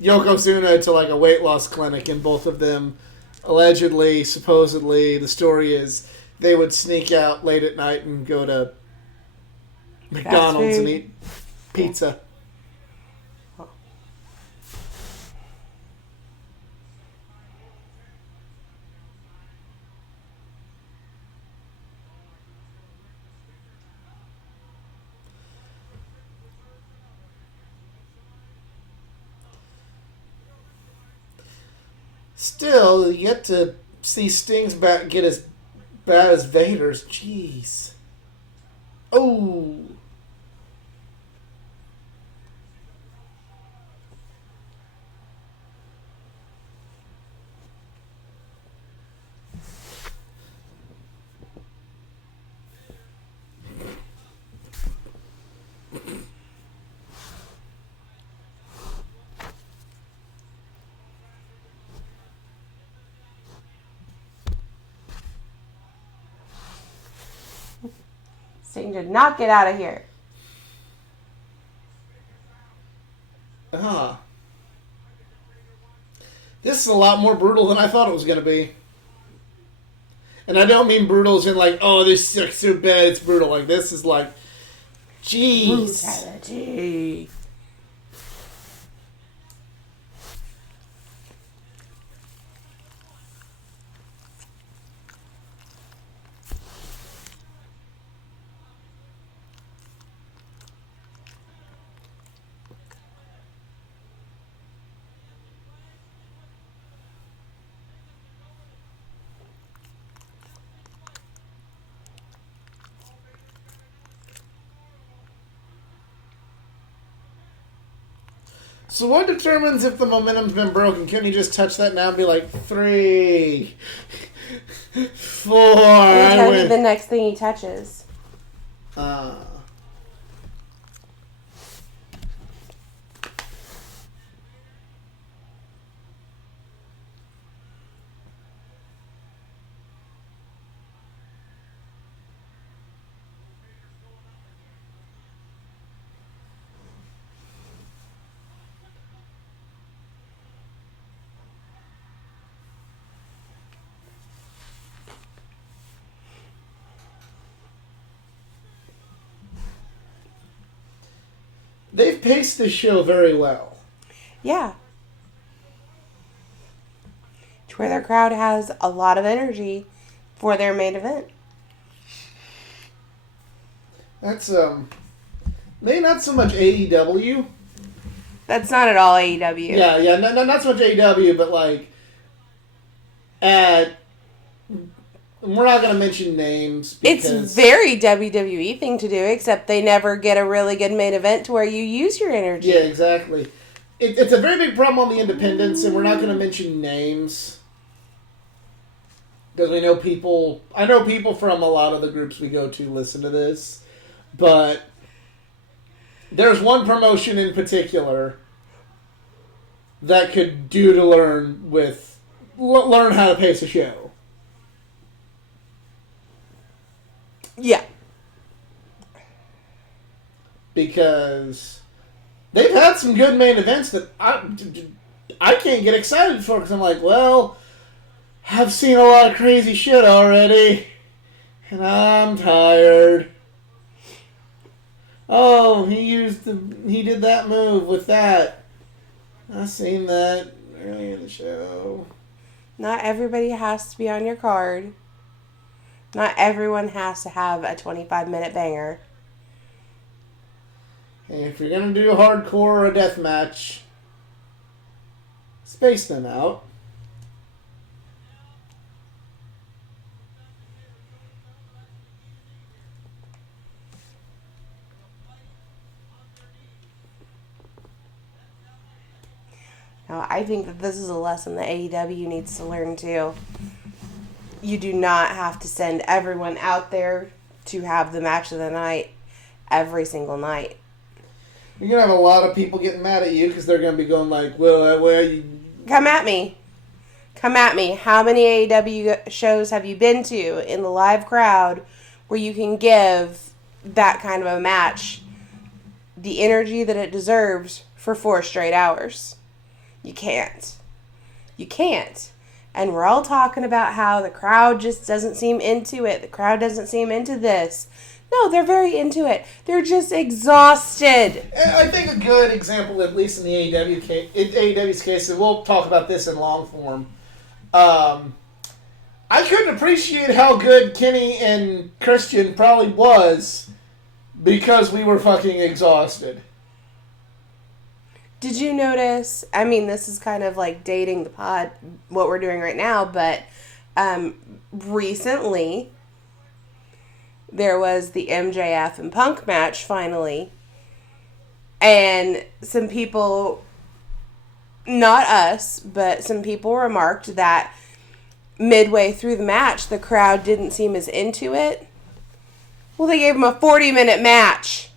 Yokozuna to like a weight loss clinic, and both of them allegedly, supposedly, the story is they would sneak out late at night and go to McDonald's and eat pizza. Still, yet to see Sting's back get as bad as Vader's. Jeez. Oh. Sting did not get out of here. Ah. This is a lot more brutal than I thought it was going to be. And I don't mean brutal as in like, oh, this sucks so bad, it's brutal. Like, this is like, jeez. Brutality. So what determines if the momentum's been broken? Couldn't he just touch that now and be like, 3, 4, It'll tell you win. the next thing he touches. They've paced this show very well. Yeah. To where their crowd has a lot of energy for their main event. That's, maybe not so much AEW. That's not at all AEW. Yeah, no, not so much AEW, but like, we're not going to mention names. It's very WWE thing to do, except they never get a really good main event to where you use your energy. Yeah, exactly. It's a very big problem on the independents, and we're not going to mention names. Because I know people from a lot of the groups we go to listen to this, but there's one promotion in particular that could do to learn how to pace a show. Yeah. Because they've had some good main events that I can't get excited for, because I'm like, well, I've seen a lot of crazy shit already, and I'm tired. Oh, he did that move with that. I seen that earlier in the show. Not everybody has to be on your card. Not everyone has to have a 25-minute banger. And if you're going to do a hardcore or a death match, space them out. Now, I think that this is a lesson that AEW needs to learn too. You do not have to send everyone out there to have the match of the night every single night. You're going to have a lot of people getting mad at you because they're going to be going like, well, where you... Come at me. Come at me. How many AEW shows have you been to in the live crowd where you can give that kind of a match the energy that it deserves for 4 straight hours? You can't. You can't. And we're all talking about how the crowd just doesn't seem into it. The crowd doesn't seem into this. No, they're very into it. They're just exhausted. I think a good example, at least in the AEW's case, and we'll talk about this in long form, I couldn't appreciate how good Kenny and Christian probably was because we were fucking exhausted. Did you notice, I mean, this is kind of like dating the pod, what we're doing right now, but recently there was the MJF and Punk match finally, and some people, not us, but some people remarked that midway through the match the crowd didn't seem as into it. Well, they gave them a 40-minute match.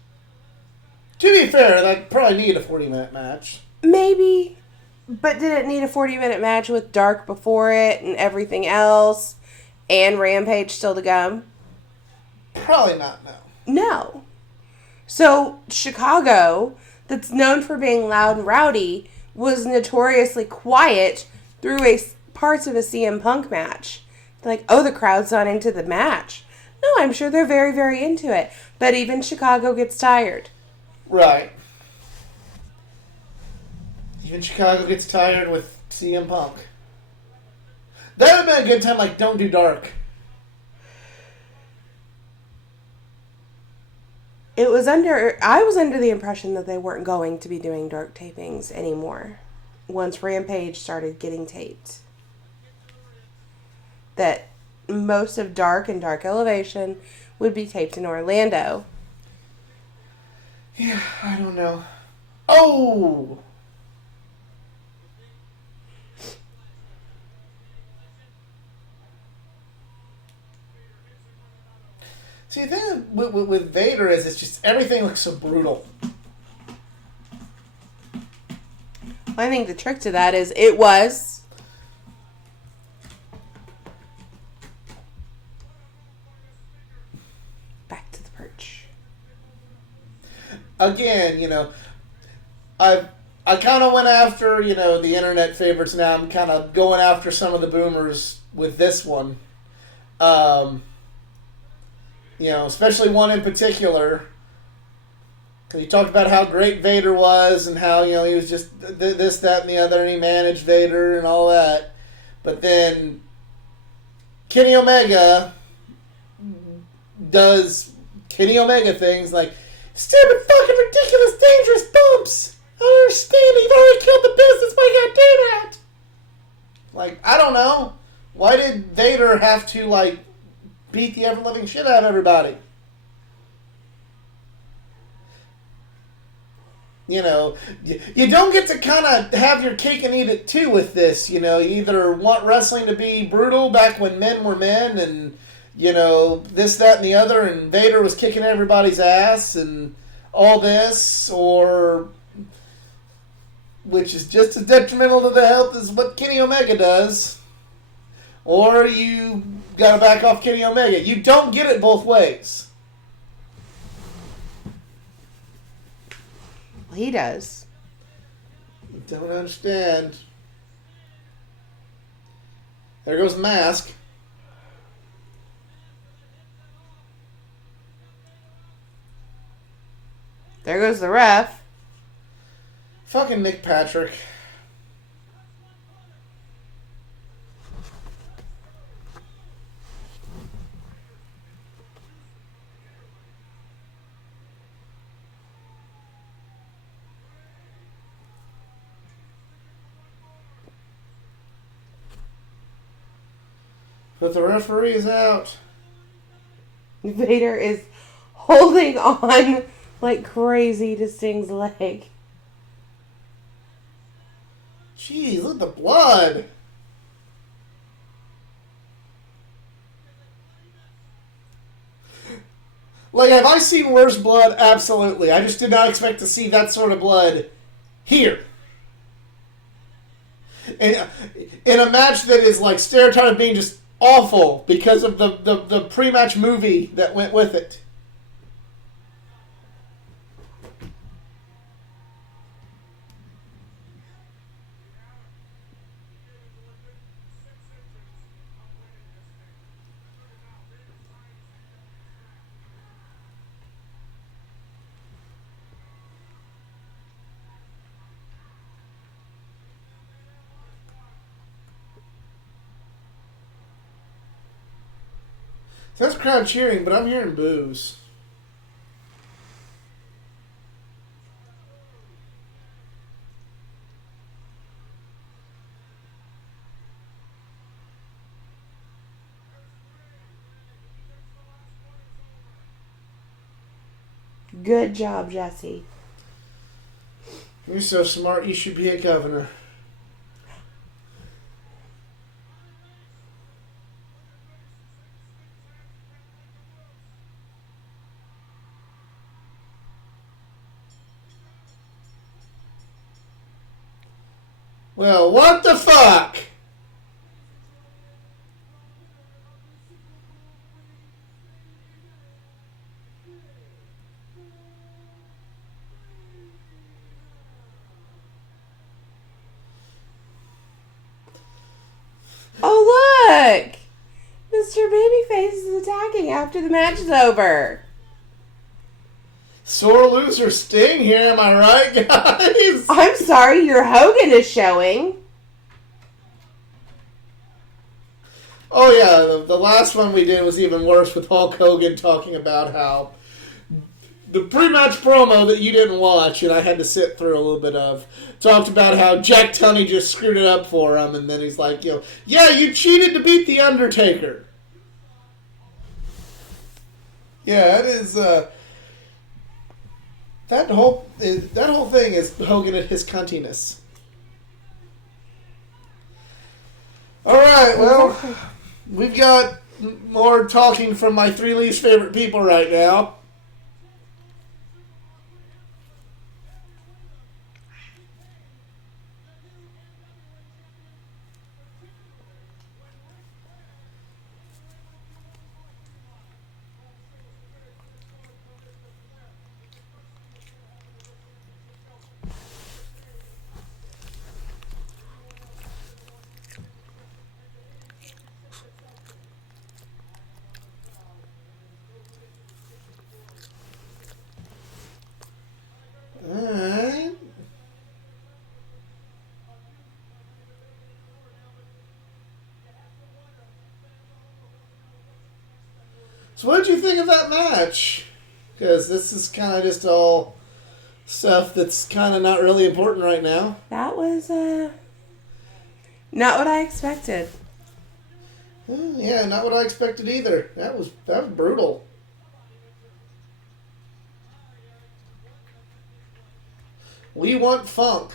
To be fair, that probably needed a 40-minute match. Maybe, but did it need a 40-minute match with Dark before it and everything else and Rampage still to come? Probably not, no. No. So Chicago, that's known for being loud and rowdy, was notoriously quiet through parts of a CM Punk match. They're like, oh, the crowd's not into the match. No, I'm sure they're very, very into it. But even Chicago gets tired. Right. Even Chicago gets tired with CM Punk. That would have been a good time, like, don't do Dark. I was under the impression that they weren't going to be doing Dark tapings anymore once Rampage started getting taped. That most of Dark and Dark Elevation would be taped in Orlando. Yeah, I don't know. Oh! See, the thing with Vader is it's just everything looks so brutal. I think the trick to that is it was. Back to the perch. Again, I kind of went after, the internet favorites now. I'm kind of going after some of the boomers with this one. Especially one in particular. Because he talked about how great Vader was and how, he was just this, that, and the other, and he managed Vader and all that. But then Kenny Omega does Kenny Omega things like, stupid, fucking, ridiculous, dangerous bumps. I don't understand. You've already killed the business. Why you gotta do that? Like, I don't know. Why did Vader have to, beat the ever-living shit out of everybody? You don't get to kind of have your cake and eat it too with this. You either want wrestling to be brutal back when men were men and, this, that, and the other, and Vader was kicking everybody's ass and all this, or which is just as detrimental to the health as what Kenny Omega does, or you gotta back off Kenny Omega. You don't get it both ways. He does. I don't understand. There goes the mask. There goes the ref. Fucking Nick Patrick. But the referee is out. Vader is holding on like crazy to Sting's leg. Jeez, look at the blood. Have I seen worse blood? Absolutely. I just did not expect to see that sort of blood here. In a match that is stereotyped being just awful because of the pre-match movie that went with it. That's crowd cheering, but I'm hearing boos. Good job, Jesse. You're so smart, you should be a governor. Well, what the fuck? Oh, look! Mr. Babyface is attacking after the match is over. Sore loser Sting here, am I right, guys? I'm sorry, your Hogan is showing. Oh yeah, the last one we did was even worse with Hulk Hogan talking about how the pre-match promo that you didn't watch and I had to sit through a little bit of talked about how Jack Tunney just screwed it up for him, and then he's like, yeah, you cheated to beat The Undertaker. Yeah, it is. That whole thing is Hogan at his cuntiness. All right, well, we've got more talking from my three least favorite people right now. Alright. So what did you think of that match? Because this is kind of just all stuff that's kind of not really important right now. That was not what I expected. Yeah, not what I expected either. That was brutal. We want funk.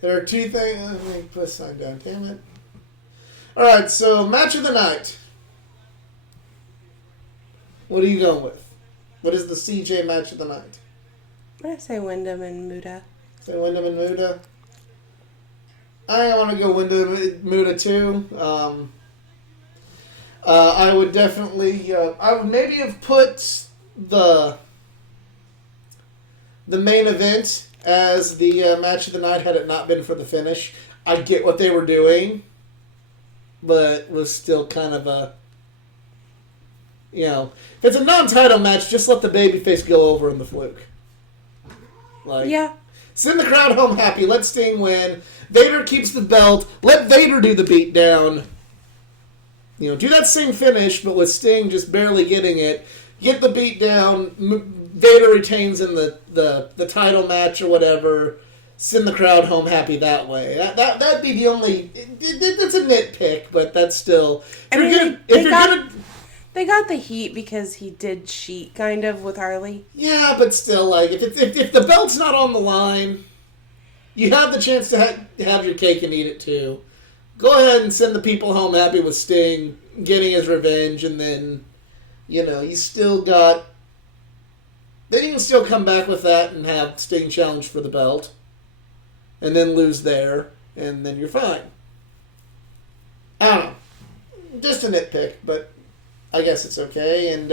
There are two things. Let me put a sign down. Damn it. All right, so match of the night. What are you going with? What is the CJ match of the night? I'm going to say Wyndham and Muda. Say Wyndham and Muda. I want to go Wyndham and Muda too. I would definitely. I would maybe have put the main event as the match of the night had it not been for the finish. I get what they were doing, but was still kind of a. If it's a non-title match, just let the babyface go over in the fluke. Yeah. Send the crowd home happy. Let Sting win. Vader keeps the belt. Let Vader do the beatdown. Do that same finish, but with Sting just barely getting it. Get the beatdown. Vader retains in the title match or whatever. Send the crowd home happy that way. That'd be the only. It's a nitpick, but that's still. They got the heat because he did cheat, kind of, with Harley. Yeah, but still, if the belt's not on the line, you have the chance to have your cake and eat it too. Go ahead and send the people home happy with Sting getting his revenge, and then, you still got. Then you can still come back with that and have Sting challenge for the belt, and then lose there, and then you're fine. I don't know. Just a nitpick, but. I guess it's okay, and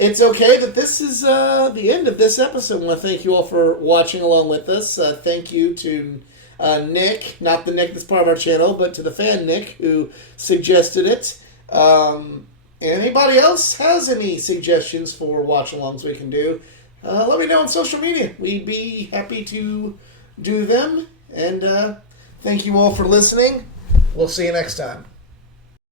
it's okay that this is the end of this episode. I want to thank you all for watching along with us. Thank you to Nick, not the Nick that's part of our channel, but to the fan Nick who suggested it. Anybody else has any suggestions for watch-alongs we can do, let me know on social media. We'd be happy to do them, and thank you all for listening. We'll see you next time.